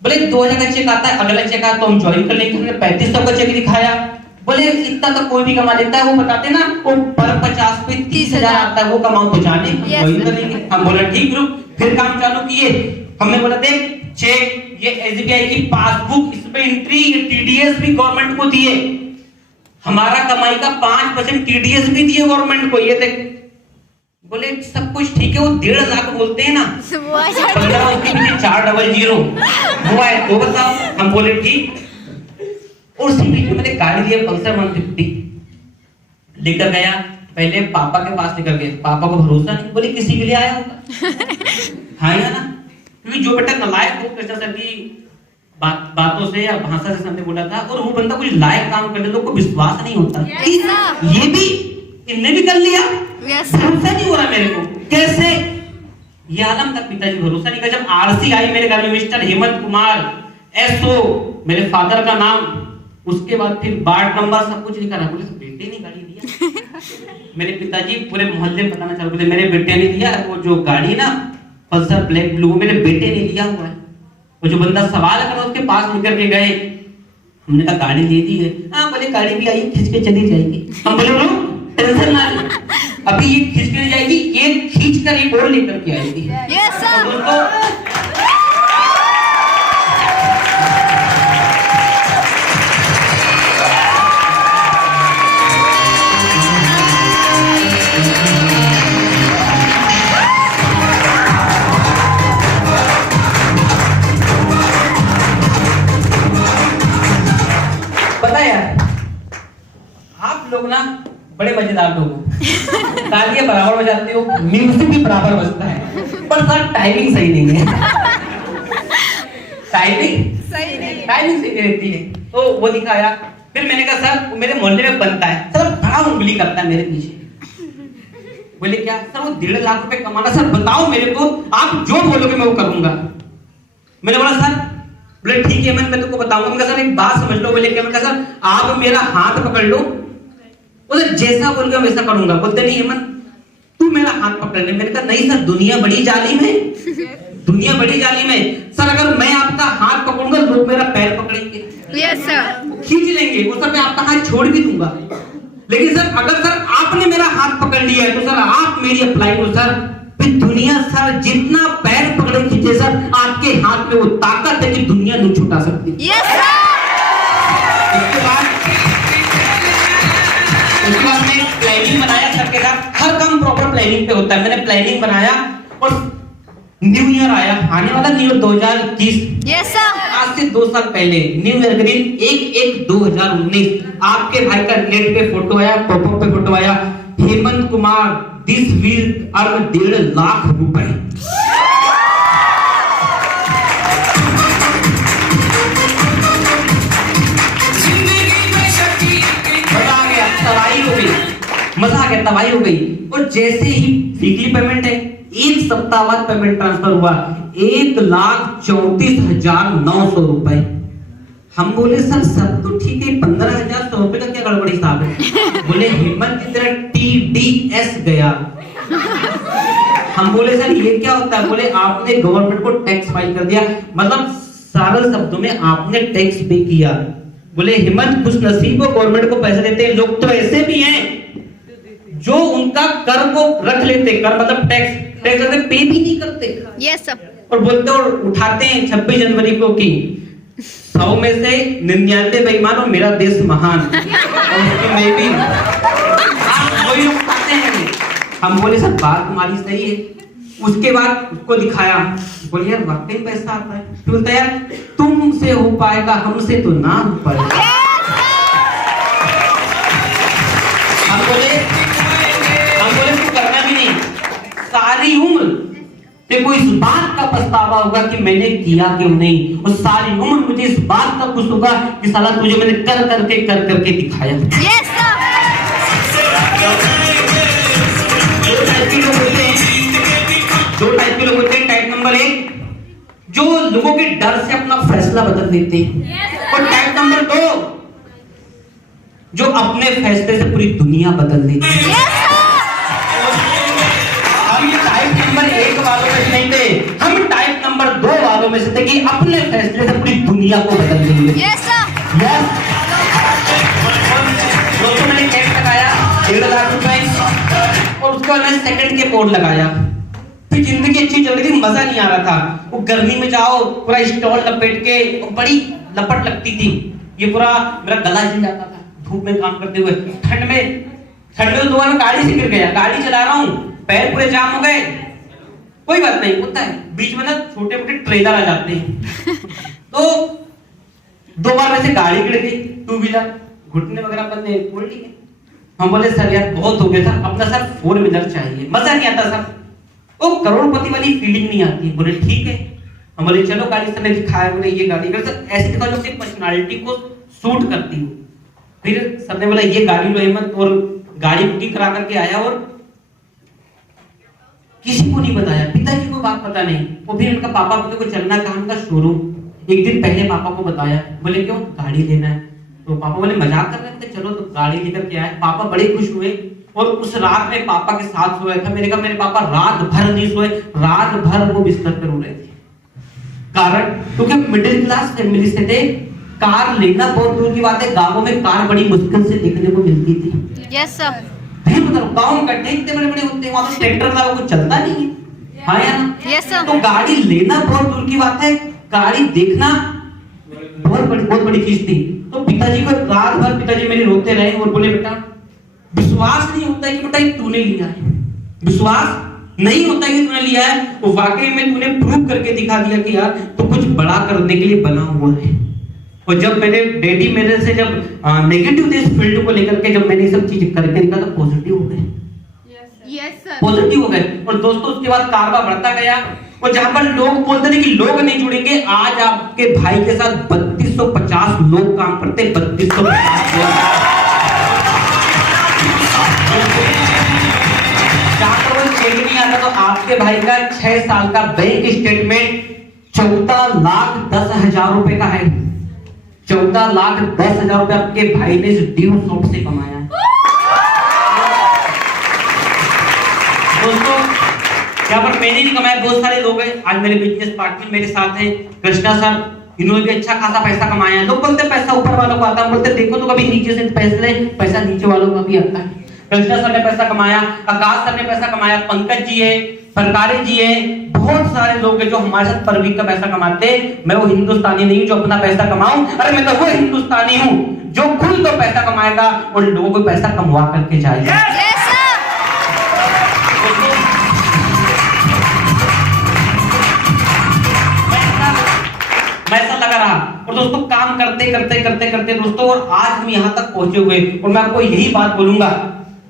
बोले 2000 का चेक आता है, अगला चेक आता तो हम ज्वाइन कर लेंगे। हमने 3500 का चेक दिखाया। बोले इतना तो कोई भी कमा लेता है, वो बताते ना वो पर 50 पे 30,000 आता है, वो कमाओ तो जाने ज्वाइन कर लेंगे। हम बोला ठीक रुक, फिर काम चालू किए। हमने बोला देख चेक, ये एसबीआई की पासबुक, इस पे एंट्री, ये टीडीएस भी गवर्नमेंट को दिए, हमारा कमाई का 5% टीडीएस भी दिए गवर्नमेंट को, ये देख। बोले सब कुछ ठीक है, वो 1.5 लाख बोलते हैं ना, 15 उसके पीछे 400 वो है, तो बताओ। हम बोले ठीक। और उसी बीच में मैंने गाड़ी दिया पल्सर 150 लेकर गया। पहले पापा के पास लेकर गए, पापा को भरोसा नहीं, बोले किसी के लिए आया होगा। हाँ या ना, क्योंकि जो बेटा नालायक हो कृष्णा सर की बातों से या भाषा से सामने बोला था, और वो बंदा कुछ लायक काम करने लोग को विश्वास नहीं होता। ये भी इनने भी कर लिया, भरोसा नहीं हो रहा मेरे को। कैसे? ये आलम तक पिताजी भरोसा नहीं कर। जब आरसी आई मेरे घर में, मिस्टर हेमंत कुमार एसओ मेरे फादर का नाम, उसके बाद फिर वार्ड नंबर सब कुछ लिखा रहा। बोले बेटे ने गाड़ी दिया। मेरे पिताजी पूरे मोहल्ले में बताना चालू कर, मेरे बेटे ने दिया वो जो गाड़ी ना पल्सर ब्लैक ब्लू, मेरे बेटे ने लिया हुआ है। वो जो बंदा सवाल कर उसके पास लेकर के गए, हमने कहा गाड़ी ले दी है। हाँ बोले गाड़ी भी आई, खींच के चली जाएगी। हम बोले नो टेंशन ना ले, अभी ये खींच के जाएगी, ये खींच कर एक और लेकर के आएगी। Yes sir. दोस्तों लोग ना बड़े मजेदार लोग हो, तालियां बराबर बजाते हो, म्यूजिक भी बराबर बजता है, पर सर टाइमिंग सही नहीं है। टाइमिंग सही नहीं रहती है। तो वो दिखाया, फिर मैंने कहा सर मेरे मोहल्ले में बनता है। सर बड़ा उंगली करता है मेरे पीछे। बोले क्या सर? वो 1.5 लाख रुपए कमाना। सर बताओ मेरे को, आप जो बोलोगे मैं वो करूंगा। मैंने बोला सर, बोले ठीक है मैं तुमको बताऊंगा। मैंने कहा सर एक बात समझ लो। बोले क्या? मैंने कहा सर आप मेरा हाथ पकड़ लो, बोले जैसा बोलोगे वैसा करूंगा। बोलते नहीं हेमंत तू मेरा हाथ पकड़ ले। मैंने कहा नहीं सर, दुनिया बड़ी जालिम है, दुनिया बड़ी जालिम है। सर अगर मैं आपका हाथ पकड़ूंगा लोग मेरा पैर पकड़ेंगे, यस सर, खींच लेंगे, वो सर मैं आपका हाथ छोड़ भी दूंगा। लेकिन सर अगर सर आपने मेरा हाथ पकड़ लिया है तो सर आप मेरी अप्लाई हो सर, फिर दुनिया सर जितना पैर पकड़े खींचे सर, आपके हाथ में वो ताकत है कि दुनिया नहीं छुटा सकती। Yes sir. उसके बाद मैंने प्लानिंग बनाया सर के साथ। हर काम प्रॉपर प्लानिंग पे होता है। मैंने प्लानिंग बनाया और न्यू ईयर आया, आने वाला न्यू ईयर 2021। Yes sir. आज से 2 साल पहले न्यू ईयर के दिन 1/1/2019 आपके भाई का नेट पे फोटो आया, पॉपअप पे फोटो आया, Hemant Kumar this week earn 1.5 lakh रुपए। मजा आ गया, तबाही हो गई। और जैसे ही वीकली पेमेंट है, 1 सप्ताह बाद पेमेंट ट्रांसफर हुआ 1,34,900 रुपए। हम बोले सर सब तो ठीक है, 15,100 रुपए का क्या गड़बड़ हिसाब है? बोले हेमंत की तरह TDS गया। हम बोले सर ये क्या होता है? बोले आपने गवर्नमेंट को टैक्स फाइल कर दिया, मतलब सरल शब्दों में आपने टैक्स पे किया। बोले हेमंत खुश नसीब को गवर्नमेंट को पैसे देते हैं, लोग तो ऐसे भी हैं जो उनका कर को रख लेते, कर मतलब टैक्स पे भी नहीं करते। Yes sir. और बोलते और उठाते हैं 26 जनवरी को कि 100 में से 99 बेईमान और मेरा देश महान, और उसकी मैं भी वही लोग उठाते हैं। हम बोले सर बात तुम्हारी सही है। उसके बाद उसको दिखाया, बोले यार वाकई पैसा आता है। तो बोलता यार तुमसे हो पाएगा, हमसे तो ना हो पाएगा। हम बोले तू करना भी नहीं, सारी उम्र तेरे को इस बात का पछतावा होगा कि मैंने किया क्यों नहीं, और सारी उम्र मुझे इस बात का कुछ होगा कि साला तुझे मैंने कर करके दिखाया। Yes sir. दो टाइप के लोग होते हैं। टाइप नंबर 1 जो लोगों के डर से अपना फैसला बदल देते हैं, और टाइप नंबर 2 जो अपने फैसले से पूरी दुनिया बदल देते हैं। हम टाइप नंबर 1 वालों में नहीं थे, हम टाइप नंबर 2 वालों में से थे कि अपने फैसले से पूरी दुनिया को बदल देंगे। Yes sir. दोस्तों मैंने कैश लगाया 1.5 लाख रुपए, और उसके बाद मैंने सेकंड के बोर्ड लगाया। फिर जिंदगी अच्छी चल रही थी, मजा नहीं आ रहा था। वो गर्मी में जाओ पूरा स्टॉल लपेट के, बड़ी लपट लगती थी, ये पूरा मेरा गला जल जाता था धूप में काम करते हुए। ठंड में दो बार गाड़ी से गिर गया, गाड़ी चला रहा हूँ, पैर पूरे जाम हो गए। कोई बात नहीं, होता है, बीच में ना छोटे मोटे ट्रेलर आ जाते हैं। तो 2 बार वैसे गाड़ी गिर गई, 2 व्हीलर, घुटने वगैरह बंद खोल ली। हम बोले सर यार बहुत हो गया था, अपना सर 4 व्हीलर चाहिए। मजा नहीं आता सर, वो करोड़पति वाली फीलिंग नहीं आती। बोले ठीक है। हम बोले चलो गाड़ी सर ने दिखाया, बोले ये गाड़ी सर ऐसे दिखाओ जो अपनी पर्सनालिटी को सूट करती हो। फिर सर ने बोला ये गाड़ी लो हेमंत, और गाड़ी बुकिंग करा करके आया, और किसी को नहीं बताया, पिताजी को बात पता नहीं। और फिर इनका पापा बोले को चलना कहाँ का शोरूम, एक दिन पहले पापा को बताया, बोले क्यों, गाड़ी लेना है। तो पापा बोले मजाक कर रहे थे, चलो तो गाड़ी लेकर के आए। पापा बड़े खुश हुए और उस रात में पापा के साथ सोया था। मैंने कहा मेरे पापा रात भर नहीं सोए, रात भर वो बिस्तर पर रो रहे थे। कारण क्योंकि मिडिल क्लास फैमिली से थे, कार लेना बहुत दूर की बात है, गांवों में कार बड़ी मुश्किल से देखने को मिलती थी। Yes sir. मतलब गाँव गड्ढे इतने बड़े बड़े होते हैं, वहां तो ट्रैक्टर वाला को चलता नहीं है, हाँ या ना? Yes sir. तो गाड़ी लेना बहुत दूर की बात है, गाड़ी देखना बहुत बड़ी चीज थी। तो पिताजी को रात भर पिताजी मेरे रोते रहे और बोले बेटा विश्वास नहीं होता है कि बेटा तूने लिया है, विश्वास नहीं होता कि तूने लिया है, वो वाकई में तूने प्रूव करके दिखा दिया कि यार तू कुछ बड़ा करने के लिए बना हुआ है। और जब मेरे डैडी मेरे से जब नेगेटिव थे इस फील्ड को लेकर के, जब मैंने ये सब चीज करके दिखा तो पॉजिटिव हो गए, पॉजिटिव हो गए। और दोस्तों उसके बाद कारवा बढ़ता गया और जहां पर लोग बोलते थे कि लोग नहीं जुड़ेंगे, आज आपके भाई के साथ 3250 लोग काम करते, 3250 लोग। जहां पर वो चेक नहीं आता तो आपके भाई का 6 साल का बैंक स्टेटमेंट 14,10,000 रुपए का है। 14,10,000 रुपए आपके भाई ने इस ड्यू शॉप से कमाया है। दोस्तों यहाँ पर मैंने नहीं कमाया, बहुत सारे लोग हैं आज मेरे बिजनेस पार्टनर मेरे साथ हैं, कृष्णा सर, इन्होंने भी अच्छा खासा पैसा कमाया है। लोग बोलते पैसा ऊपर वालों को आता है, बोलते देखो तो कभी नीचे से पैसा नीचे वालों का भी आता है। कृष्णा सर ने पैसा कमाया, आकाश सर ने पैसा कमाया, पंकज जी है, सरकारी जी है, बहुत सारे लोग हैं जो हमारे साथ पर वीक का पैसा कमाते हैं। मैं वो हिंदुस्तानी नहीं हूं जो अपना पैसा कमाऊं, अरे मैं तो वो हिंदुस्तानी हूं जो खुद तो पैसा कमाएगा और लोगों को पैसा कमवा करके जाएगा। ऐसा लगा रहा। और दोस्तों काम करते करते करते करते दोस्तों और आज हम यहाँ तक पहुंचे हुए, और मैं आपको यही बात बोलूंगा,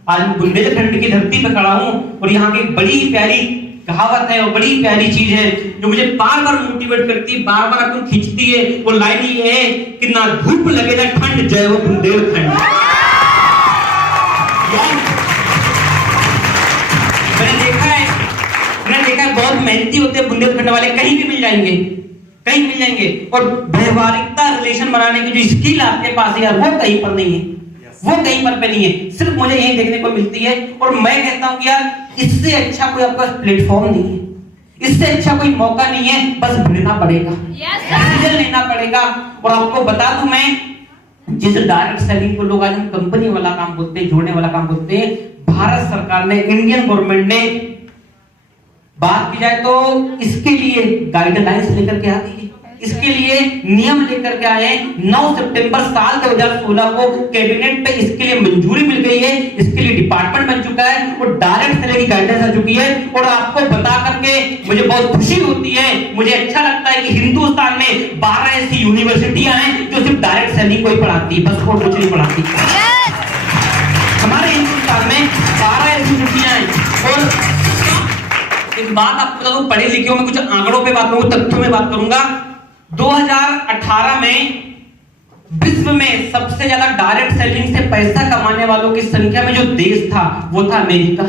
आज मैं बुंदेलखंड की धरती पर खड़ा हूँ और यहाँ की बड़ी ही प्यारी कहावत है और बड़ी प्यारी चीज है जो मुझे बार बार मोटिवेट करती है, बार बार आपको खींचती है। वो लाइन ये है कि ना धूप लगे ना ठंड, जय हो बुंदेलखंड। मैंने देखा है बहुत मेहनती होते हैं बुंदेलखंड वाले, कहीं भी मिल जाएंगे, कहीं मिल जाएंगे। और व्यवहारिकता रिलेशन बनाने की जो स्किल आपके पास है यार, वो कहीं पर नहीं है, वो कहीं पर पे नहीं है, सिर्फ मुझे यही देखने को मिलती है। और मैं कहता हूं कि यार इससे अच्छा कोई आपका प्लेटफॉर्म नहीं है, इससे अच्छा कोई मौका नहीं है, बस भिड़ना पड़ेगा, डिसीजन लेना पड़ेगा। और आपको बता दूं मैं, जिस डायरेक्ट सेलिंग को लोग आज हम कंपनी वाला काम बोलते हैं, जोड़ने वाला काम बोलते हैं, भारत सरकार ने, इंडियन गवर्नमेंट ने बात की जाए तो इसके लिए गाइडलाइंस लेकर के आती है, इसके लिए नियम लेकर के आए। 9 सितंबर साल 2016 को कैबिनेट पे इसके लिए मंजूरी मिल गई है, इसके लिए डिपार्टमेंट बन चुका है और डायरेक्ट सेलिंग की गाइडेंस आ चुकी है। और आपको बता करके मुझे बहुत खुशी होती है, मुझे अच्छा लगता है कि हिंदुस्तान में 12 ऐसी यूनिवर्सिटियां हैं जो सिर्फ डायरेक्ट सेलिंग को ही पढ़ाती है, बस और कुछ नहीं पढ़ाती। हमारे हिंदुस्तान में 12 ऐसी यूनिवर्सिटियां हैं। और एक बात आपको बता दूं, पढ़े लिखे में कुछ आंकड़ों पे बात करूंगा, तथ्यों में बात करूंगा। 2018 में विश्व में सबसे ज्यादा डायरेक्ट सेलिंग से पैसा कमाने वालों की संख्या में जो देश था वो था अमेरिका,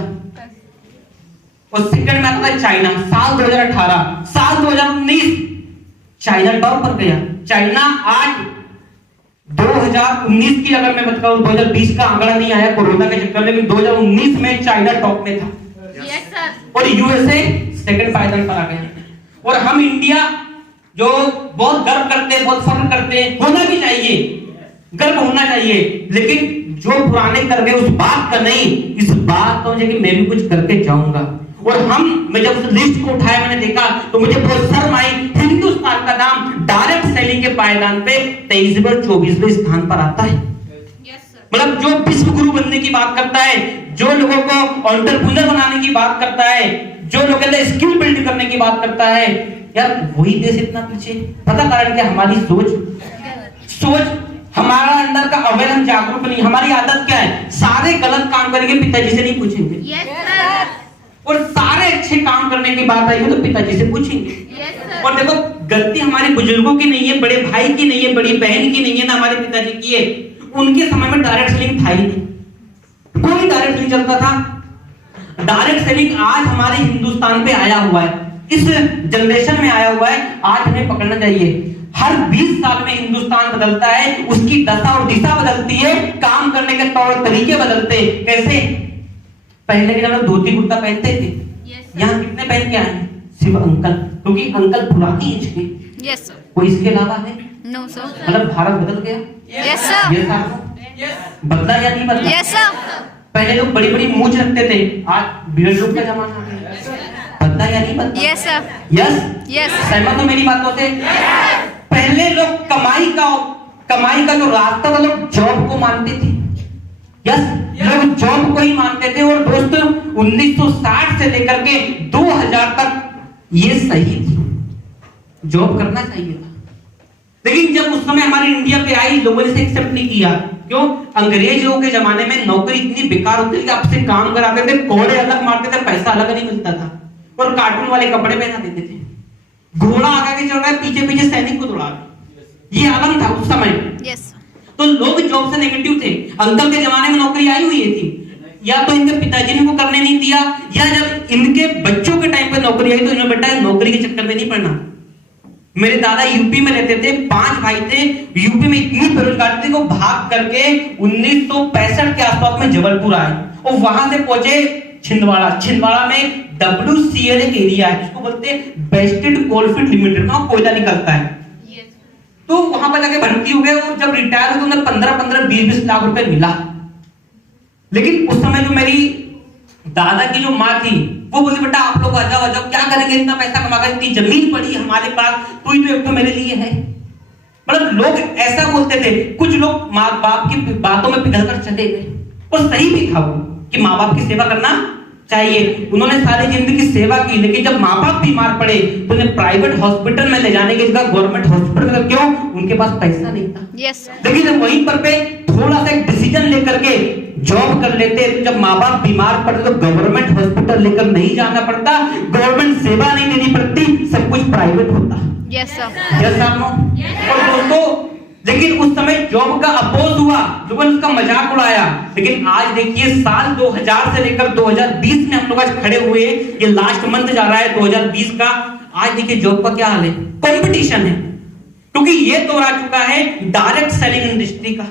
और सेकंड में आता था चाइना। साल 2018, साल 2019 चाइना टॉप पर गया। चाइना आज 2019 की अगर मैं बताऊं, 2020 का आंकड़ा नहीं आया कोरोना के चक्कर में, लेकिन 2019 में चाइना टॉप में था और यूएसए सेकंड पायदान पर आ गया। और हम इंडिया जो बहुत गर्व करते हैं, बहुत फख्र करते हैं, होना भी चाहिए, गर्व होना चाहिए, लेकिन जो पुराने कर गए उस बात का नहीं, इस बात का मुझे कि मैं भी कुछ करके जाऊंगा। और मैं जब उस लिस्ट को उठाया, मैंने देखा तो मुझे बहुत शर्म आई, हिंदुस्तान का नाम डायरेक्ट सेलिंग के पायदान पे 23वें 24वें स्थान पर आता है। मतलब जो विश्व गुरु बनने की बात करता है, जो लोगों को एंटरप्रेन्योर बनाने की बात करता है, जो लोगों के अंदर स्किल बिल्ड करने की बात करता है, यार वही देश इतना पीछे। पता कारण क्या? हमारी सोच, हमारा अंदर का अवेयर, हम जागरूक नहीं। हमारी आदत क्या है? सारे गलत काम करेंगे, पिताजी से नहीं पूछेंगे। और सारे अच्छे काम करने की बात आएगी तो पिताजी से पूछेंगे। और देखो गलती हमारे बुजुर्गों की नहीं है, बड़े भाई की नहीं है, बड़ी बहन की नहीं है, ना हमारे पिताजी की है। उनके समय में डायरेक्ट सेलिंग था ही नहीं, कोई डायरेक्ट नहीं चलता था। डायरेक्ट सेलिंग आज हमारे हिंदुस्तान पे आया हुआ है, इस जनरेशन में आया हुआ है, आज हमें पकड़ना चाहिए। हर 20 साल में हिंदुस्तान बदलता है, उसकी दशा और दिशा बदलती है, काम करने के तौर तरीके बदलते हैं। कैसे? पहले के जमाने में धोती कुर्ता पहनते थे, यहाँ कितने पहन के आए? सिर्फ अंकल, क्योंकि अंकल पुरानी एज के। Yes, sir. कोई इसके अलावा है? No, sir. मतलब भारत बदल गया? Yes, sir. ये साहब बदला या नहीं बदला? Yes, sir. पहले लोग बड़ी बड़ी मूंछ रखते थे, आज बियर्ड लुक का जमाना आ गया। बदला या नहीं बदला? Yes, sir. Yes Yes. सहमत हो मेरी बातों से? पहले लोग कमाई का जो रास्ता था, लोग जॉब को मानते थे। यस लोग जॉब को ही मानते थे। और दोस्तों 1960 से लेकर के 2000 तक ये सही थी, जॉब करना चाहिए था। लेकिन जब उस समय हमारी इंडिया पे आई, लोगों ने इसे एक्सेप्ट नहीं किया। क्यों? अंग्रेजों के जमाने में नौकरी इतनी बेकार होती थी कि आपसे काम कराते थे, कोड़े अलग मारते थे, पैसा अलग नहीं मिलता था, और कार्टून वाले कपड़े पहना देते थे। घोड़ा आगे चल रहा है, पीछे पीछे सैनिक को दौड़ा, ये आलम था उस समय। Yes. तो लोग जॉब से नेगेटिव थे। अंकल के जमाने में नौकरी आई हुई थी, या तो इनके पिताजी ने को करने नहीं दिया, या जब इनके बच्चों के टाइम पे नौकरी आई तो इन्होंने बेटा नौकरी के चक्कर में नहीं पड़ना। मेरे दादा यूपी में रहते थे, 5 भाई थे, यूपी में इतनी बेरोजगारी थी, वो भाग करके 1965 के आसपास में जबलपुर आए और वहां से पहुंचे छिंदवाड़ा में WCL एक एरिया है जिसको बोलते हैं वेस्टेड कोलफील्ड लिमिटेड, वहां कोयला निकलता है। तो वहां पर जाके भर्ती हो गए और जब रिटायर हुए तो उन्हें 15-20 लाख रुपए मिला। लेकिन उस समय जो मेरी दादा की जो माँ थी वो बोली बेटा आप लोग आ जाओ, क्या करेंगे इतना पैसा कमाकर, इतनी जमीन पड़ी हमारे पास, तो ही तो एक तो मेरे लिए है। मतलब लोग ऐसा बोलते थे। कुछ लोग माँ बाप की बातों में पिघल कर चले गए, और सही भी था वो कि माँ बाप की सेवा करना चाहिए। उन्होंने सारी जिंदगी सेवा की, लेकिन जब माँ बाप बीमार पड़े तो उन्हें प्राइवेट हॉस्पिटल में ले जाने की जगह गवर्नमेंट हॉस्पिटल में, क्यों? उनके पास पैसा नहीं था। Yes. लेकिन वहीं पर पे थोड़ा सा एक डिसीजन लेकर के जॉब कर लेते। जब माँ बाप बीमार पड़ते तो गवर्नमेंट हॉस्पिटल लेकर नहीं जाना पड़ता, गवर्नमेंट सेवा नहीं देनी पड़ती, सब कुछ प्राइवेट होता। Yes, sir. Yes sir no. और दोस्तों लेकिन उस समय जॉब का अपोज हुआ, लोगों ने उसका मजाक उड़ाया। लेकिन आज देखिए साल 2000 से लेकर 2020 में हम लोग आज खड़े हुए, ये लास्ट मंथ जा रहा है 2020 का। आज देखिए जॉब का क्या हाल है, कंपटीशन है, क्योंकि ये दौर आ चुका है डायरेक्ट सेलिंग इंडस्ट्री का।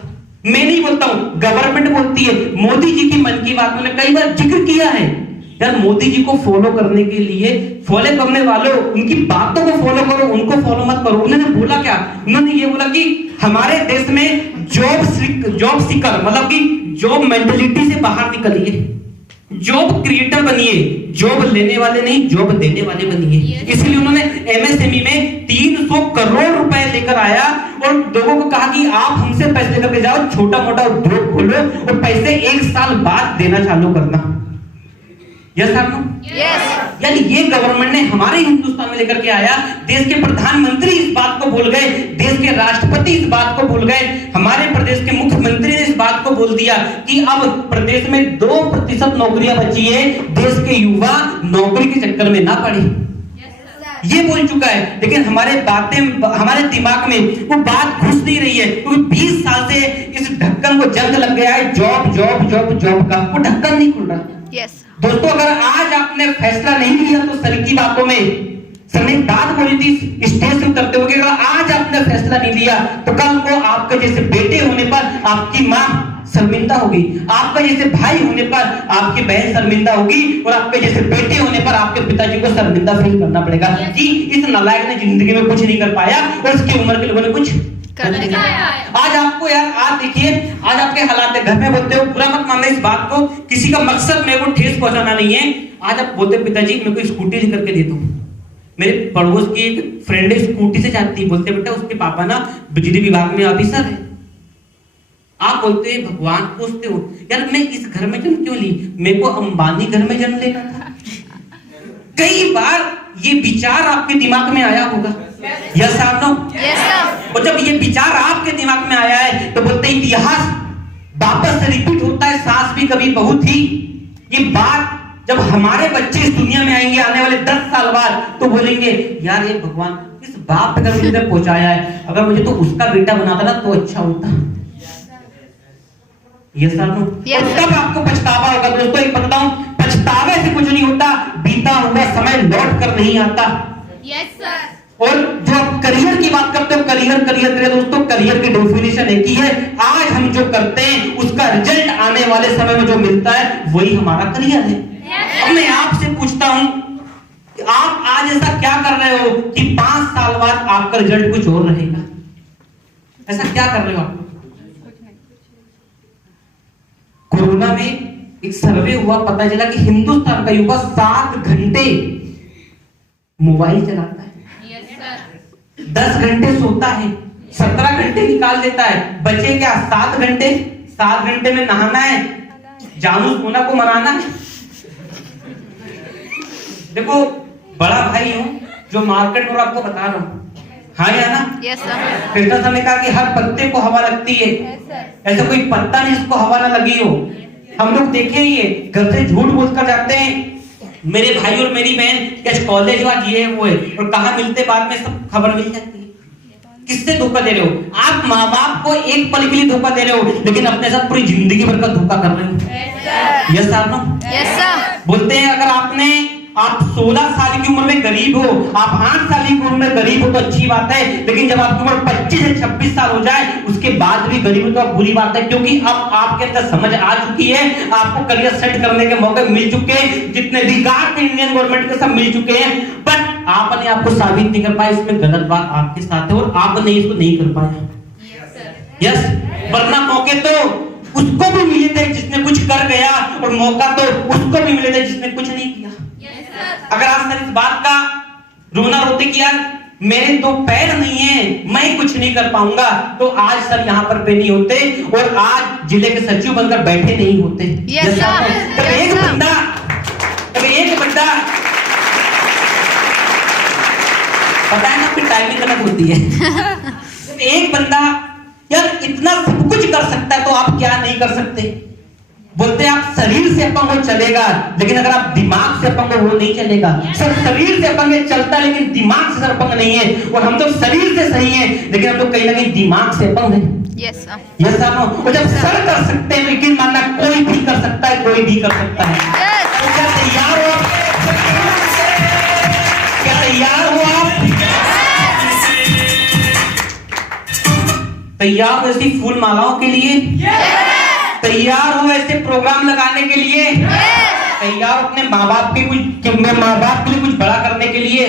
मैं नहीं बोलता हूं, गवर्नमेंट बोलती है। मोदी जी की मन की बात मैंने कई बार जिक्र किया है। यार मोदी जी को फॉलो करने के लिए, फॉलो करने वालों उनकी बातों को फॉलो करो, उनको फॉलो मत करो। उन्होंने बोला क्या? उन्होंने ये बोला कि हमारे देश में जॉब सीकर, मतलब कि जॉब मेंटालिटी से बाहर निकलिए, जॉब क्रिएटर बनिए, जॉब लेने वाले नहीं जॉब देने वाले बनिए। इसलिए उन्होंने MSME में 300 करोड़ रुपए लेकर आया और लोगों को कहा कि आप हमसे पैसे लेकर जाओ, छोटा मोटा उद्योग खोलो और पैसे 1 साल बाद देना चालू करना। Yes sir no? Yes. यानी ये गवर्नमेंट ने हमारे हिंदुस्तान में लेकर के आया। देश के प्रधानमंत्री इस बात को भूल गए, देश के राष्ट्रपति इस बात को भूल गए, हमारे प्रदेश के मुख्यमंत्री ने इस बात को बोल दिया कि अब प्रदेश में 2% नौकरियां बची है, देश के युवा नौकरी के चक्कर में ना पड़े। ये बोल चुका है, लेकिन हमारे दिमाग में वो बात घुस नहीं रही है, क्योंकि 20 साल से इस ढक्कन को जंग लग गया है जॉब का, वो ढक्कन नहीं खुल रहा। Yes. दोस्तों अगर आज आपने फैसला नहीं लिया तो सर की बातों में सर ने बात बोली थी स्टेज से उतरते हुए, अगर आज आपने फैसला नहीं लिया तो कल को आपके जैसे बेटे होने पर आपकी माँ शर्मिंदा होगी, आपका जैसे भाई होने पर आपकी बहन शर्मिंदा होगी, और आपके जैसे बेटे होने पर आपके पिताजी को शर्मिंदा फील करना पड़ेगा कि इस नालायक ने जिंदगी में कुछ नहीं कर पाया और इसकी उम्र के लोगों ने कुछ कर दिया। आज आपको यार आज देखिए आज आपके हालात है, घर में बोलते हो, बुरा मत मानना इस बात को, किसी का मकसद मेरे को ठेस पहुंचाना नहीं है। आज आप बोलते पिताजी मेरे को स्कूटी करके दे दो। मेरे पड़ोस की एक फ्रेंड है स्कूटी से जाती, बोलते बेटा उसके पापा ना बिजली विभाग में ऑफिसर है। आप बोलते हैं भगवान, पूछते हो यार मैं इस घर में जन्म क्यों ली, मेरे को अंबानी घर में जन्म लेना था। कई बार ये विचार आपके दिमाग में आया होगा। Yes sir no? Yes, sir. और जब ये विचार आपके दिमाग में आया है तो बोलते हैं इतिहास वापस से रिपीट होता है, सास भी कभी बहू थी। ये बात जब हमारे बच्चे इस दुनिया में आएंगे आने वाले 10 साल बाद तो बोलेंगे यार ये भगवान इस बाप तक मुझे पहुंचाया है, अगर मुझे तो उसका बेटा बनाता ना तो अच्छा होता। ये सर नो? और तब आपको पछतावा होगा। दोस्तों एक बताऊं, पछतावे कुछ नहीं होता, बीता हुआ समय लौट कर नहीं आता। Yes sir. और जो आप करियर की बात करते हो, करियर करियर दोस्तों, करियर की डेफिनेशन एक ही है, आज हम जो करते हैं उसका रिजल्ट आने वाले समय में जो मिलता है वही हमारा करियर है। अब मैं आपसे पूछता हूं, आप आज ऐसा क्या कर रहे हो कि 5 साल बाद आपका रिजल्ट कुछ और रहेगा? ऐसा क्या कर रहे हो आप? कोरोना में एक सर्वे हुआ, पता चला कि हिंदुस्तान का युवा 7 घंटे मोबाइल चलाता है, 10 घंटे सोता है, 17 घंटे निकाल देता है, बचे क्या 7 घंटे। 7 घंटे में नहाना है, जानू सोना को मनाना है। देखो बड़ा भाई हूं जो मार्केट में आपको बता रहा हूं, हाँ या ना? Yes sir. कृष्णा सर ने कहा कि हर पत्ते को हवा लगती है, ऐसा कोई पत्ता नहीं जिसको हवा ना लगी हो। हम लोग देखे ही है, घर से झूठ बोलकर जाते हैं, मेरे भाई और मेरी बहन आज कॉलेज आज ये है वो है, और कहाँ मिलते बाद में सब खबर मिल जाती है। किससे धोखा दे रहे हो आप? माँ बाप को एक पल के लिए धोखा दे रहे हो, लेकिन अपने साथ पूरी जिंदगी भर का धोखा कर रहे हो। Yes sir, no? Yes sir. बोलते हैं अगर आप 16 साल की उम्र में गरीब हो, आप 8 साल की उम्र में गरीब हो तो अच्छी बात है, लेकिन जब आपकी उम्र 25 से 26 साल हो जाए उसके बाद भी गरीब हो तो बुरी बात है, क्योंकि अब आपके अंदर समझ आ चुकी है, आपको करियर सेट करने के मौके मिल चुके हैं, जितने अधिकार थे इंडियन गवर्नमेंट के सब मिल चुके हैं, बट आपने आपको साबित नहीं कर पाया। इसमें गलत बात आपके साथ है और आपने इसको नहीं कर पाया। यस, वरना मौके तो उसको भी मिले थे जिसने कुछ कर गया, और मौका तो उसको भी मिले थे जिसने कुछ नहीं किया। अगर आप सर इस बात का रोना रोते कि यार मेरे 2 पैर नहीं है, मैं कुछ नहीं कर पाऊंगा, तो आज सर यहाँ पर पे नहीं होते और आज जिले के सचिव बनकर बैठे नहीं होते। एक बंदा पता है ना, फिर टाइमिंग गलत होती है। एक बंदा यार इतना सब कुछ कर सकता है तो आप क्या नहीं कर सकते? बोलते हैं आप शरीर से अपंग हो चलेगा, लेकिन अगर आप दिमाग से अपंग हो वो नहीं चलेगा। सर शरीर से अपंग चलता है लेकिन दिमाग से अपंग नहीं है, और हम तो शरीर से सही हैं लेकिन हम तो कहीं ना कहीं दिमाग से अपंग हैं। Yes sir. और जब सर कर सकते हैं लेकिन मानना कोई भी कर सकता है, कोई भी कर सकता है। तो क्या तैयार हो? क्या तैयार हो आप? तैयार हो ऐसी फूल मालाओं के लिए? तैयार हो ऐसे प्रोग्राम लगाने के लिए? तैयार हो अपने माँ बाप के लिए कुछ बड़ा करने के लिए?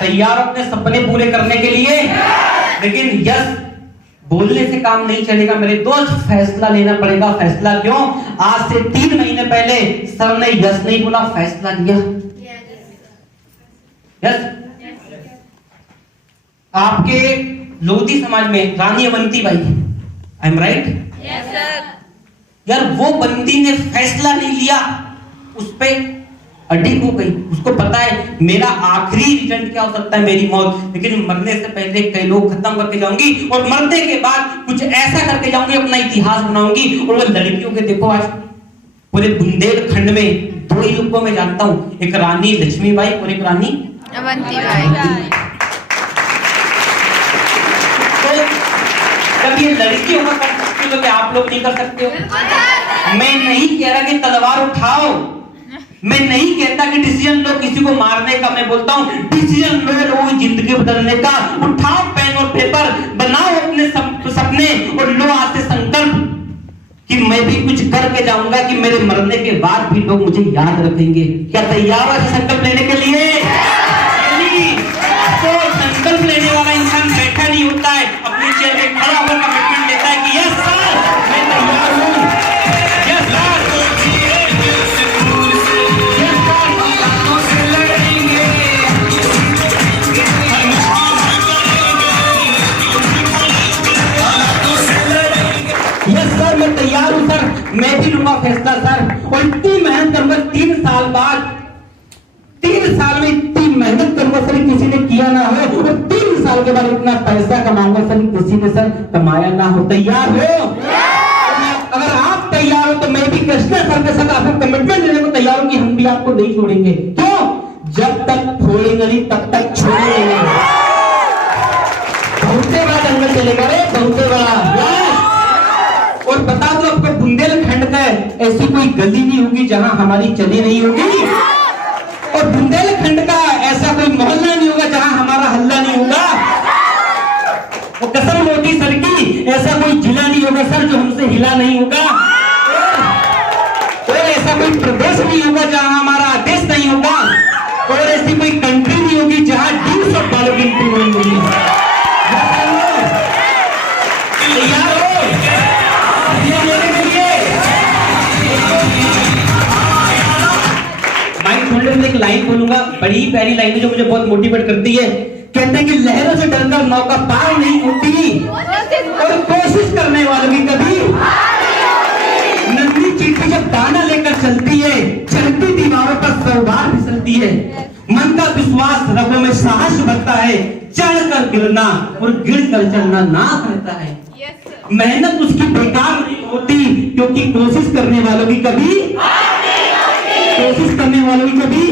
तैयार हो अपने सपने पूरे करने के लिए? लेकिन यस बोलने से काम नहीं चलेगा मेरे दोस्त, फैसला लेना पड़ेगा। फैसला क्यों? आज से 3 महीने पहले सर ने यस नहीं बोला, फैसला लिया। यस, आपके लोधी समाज में Rani Avanti Bai, I am right? Yes sir. यार वो बंदी ने फैसला नहीं लिया, उस पे अडिग हो गई। उसको पता है मेरा आखिरी रिजल्ट क्या हो सकता है, मेरी मौत, लेकिन मरने से पहले कई लोग खत्म करके जाऊंगी और मरने के बाद कुछ ऐसा करके जाऊंगी, अपना इतिहास बनाऊंगी। और वो लड़कियों के देखो आज पूरे बुंदेलखंड में 2 ही लोगों में जानता हूं, एक रानी लक्ष्मीबाई और एक रानी अवंतीबाई। जब ये लड़कियों का कर सकते हो तो क्या आप लोग नहीं कर सकते हो? मैं नहीं कह रहा कि तलवार उठाओ, मैं नहीं कहता कि डिसीजन लो किसी को मारने का, मैं बोलता हूँ डिसीजन लो जिंदगी बदलने का। उठाओ पेन और पेपर, बनाओ अपने सपने और लो आज से संकल्प कि मैं भी कुछ करके जाऊंगा, कि मेरे मरने के बाद भी लोग मुझे याद रखेंगे। क्या तैयार हो ऐसे संकल्प लेने के लिए? तो संकल्प लेने वाला इंसान बैठा नहीं होता है, अपनी चेयर पे खड़ा होकर कमिटमेंट लेता है कि यस सर मैं तैयार हूं, यस सर, यस सर मैं तैयार हूं सर, मैं भी लूंगा फैसला सर। और इतनी मेहनत करूंगा 3 साल बाद, 3 साल में इतनी मेहनत करूंगा सर किसी ने किया ना हो, और 3 साल के बाद इतना पैसा कमाऊंगा सर किसी ने सर कमाया ना हो। तैयार हो? अगर आप तैयार हो तो मैं भी कृष्णा सर के साथ आपको कमिटमेंट देने को तैयार हूं कि हम भी आपको नहीं छोड़ेंगे। क्यों? जब तक छोड़ेंगे नहीं तब तक छोड़ेंगे नहीं। बहुत बड़ा जंगल चलेगा रे, बहुत बड़ा। और बता दो आपको बुंदेलखंड का ऐसी कोई गली नहीं होगी जहां हमारी चली नहीं होगी, और बुंदेलखंड का ऐसा कोई मोहल्ला नहीं होगा जहां हमारा हल्ला नहीं होगा। वो कसम मोदी सर की, ऐसा कोई जिला नहीं होगा सर जो हमसे हिला नहीं होगा, और ऐसा कोई प्रदेश नहीं होगा जहां हमारा आदेश नहीं होगा, और ऐसी कोई कंट्री नहीं होगी जहां ड्यूस ऑफ बार्गेनिंग नहीं होगी। तैयार हो? ये लेने के लिए माइक छोड़ने में एक लाइन बोलूंगा, बड़ी प्यारी लाइन है जो मुझे बहुत मोटिवेट करती है। कहते हैं कि लहरों से डरकर नौका पार नहीं होती, और कोशिश करने वालों की कभी नन्ही चींटी जब दाना लेकर चलती है, चलती दीवारों पर 100 बार फिसलती है। मन का विश्वास, रगों में साहस बढ़ता है, चढ़कर गिरना और गिरकर चलना ना करता है। मेहनत उसकी बेकार नहीं होती, क्योंकि कोशिश करने वालों की कभी कोशिश करने वालों की कभी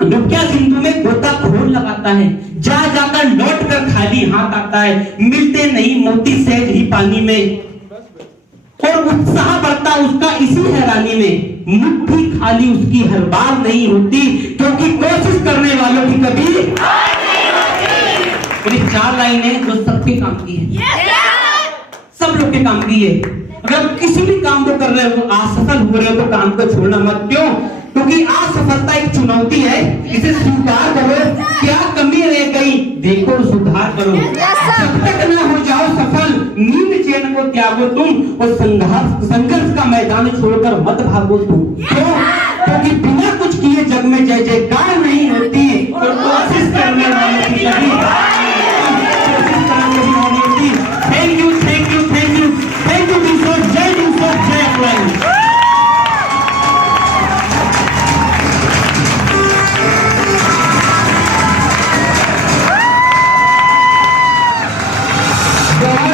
डुबकिया सिंधु में गोताखोर लगाता है, जा जाकर लौट कर खाली हाथ आता है, मिलते नहीं मोती सहज ही पानी में, और उत्साह बढ़ता उसका इसी हैरानी में, मुट्ठी खाली उसकी हर बार नहीं होती, क्योंकि कोशिश करने वालों की कभी और ये 4 लाइनें जो सबके काम की है, सब लोग के काम की है। अगर आप किसी भी काम को कर रहे हो, असफल हो रहे हो, तो काम को छोड़ना मत। क्यों? क्योंकि असफलता एक चुनौती है, इसे स्वीकार करो। क्या कमी रह गई देखो, सुधार करो। जब तक न हो जाओ सफल, नींद चैन को त्यागो तुम, और संघर्ष का मैदान छोड़कर मत भागो तुम। क्यों? क्योंकि बिना कुछ किए जग में जय जयकार नहीं होती, और कोशिश करने वालों की कभी thank you, thank you, thank you, thank you. जय जय अप्लाई। बहुत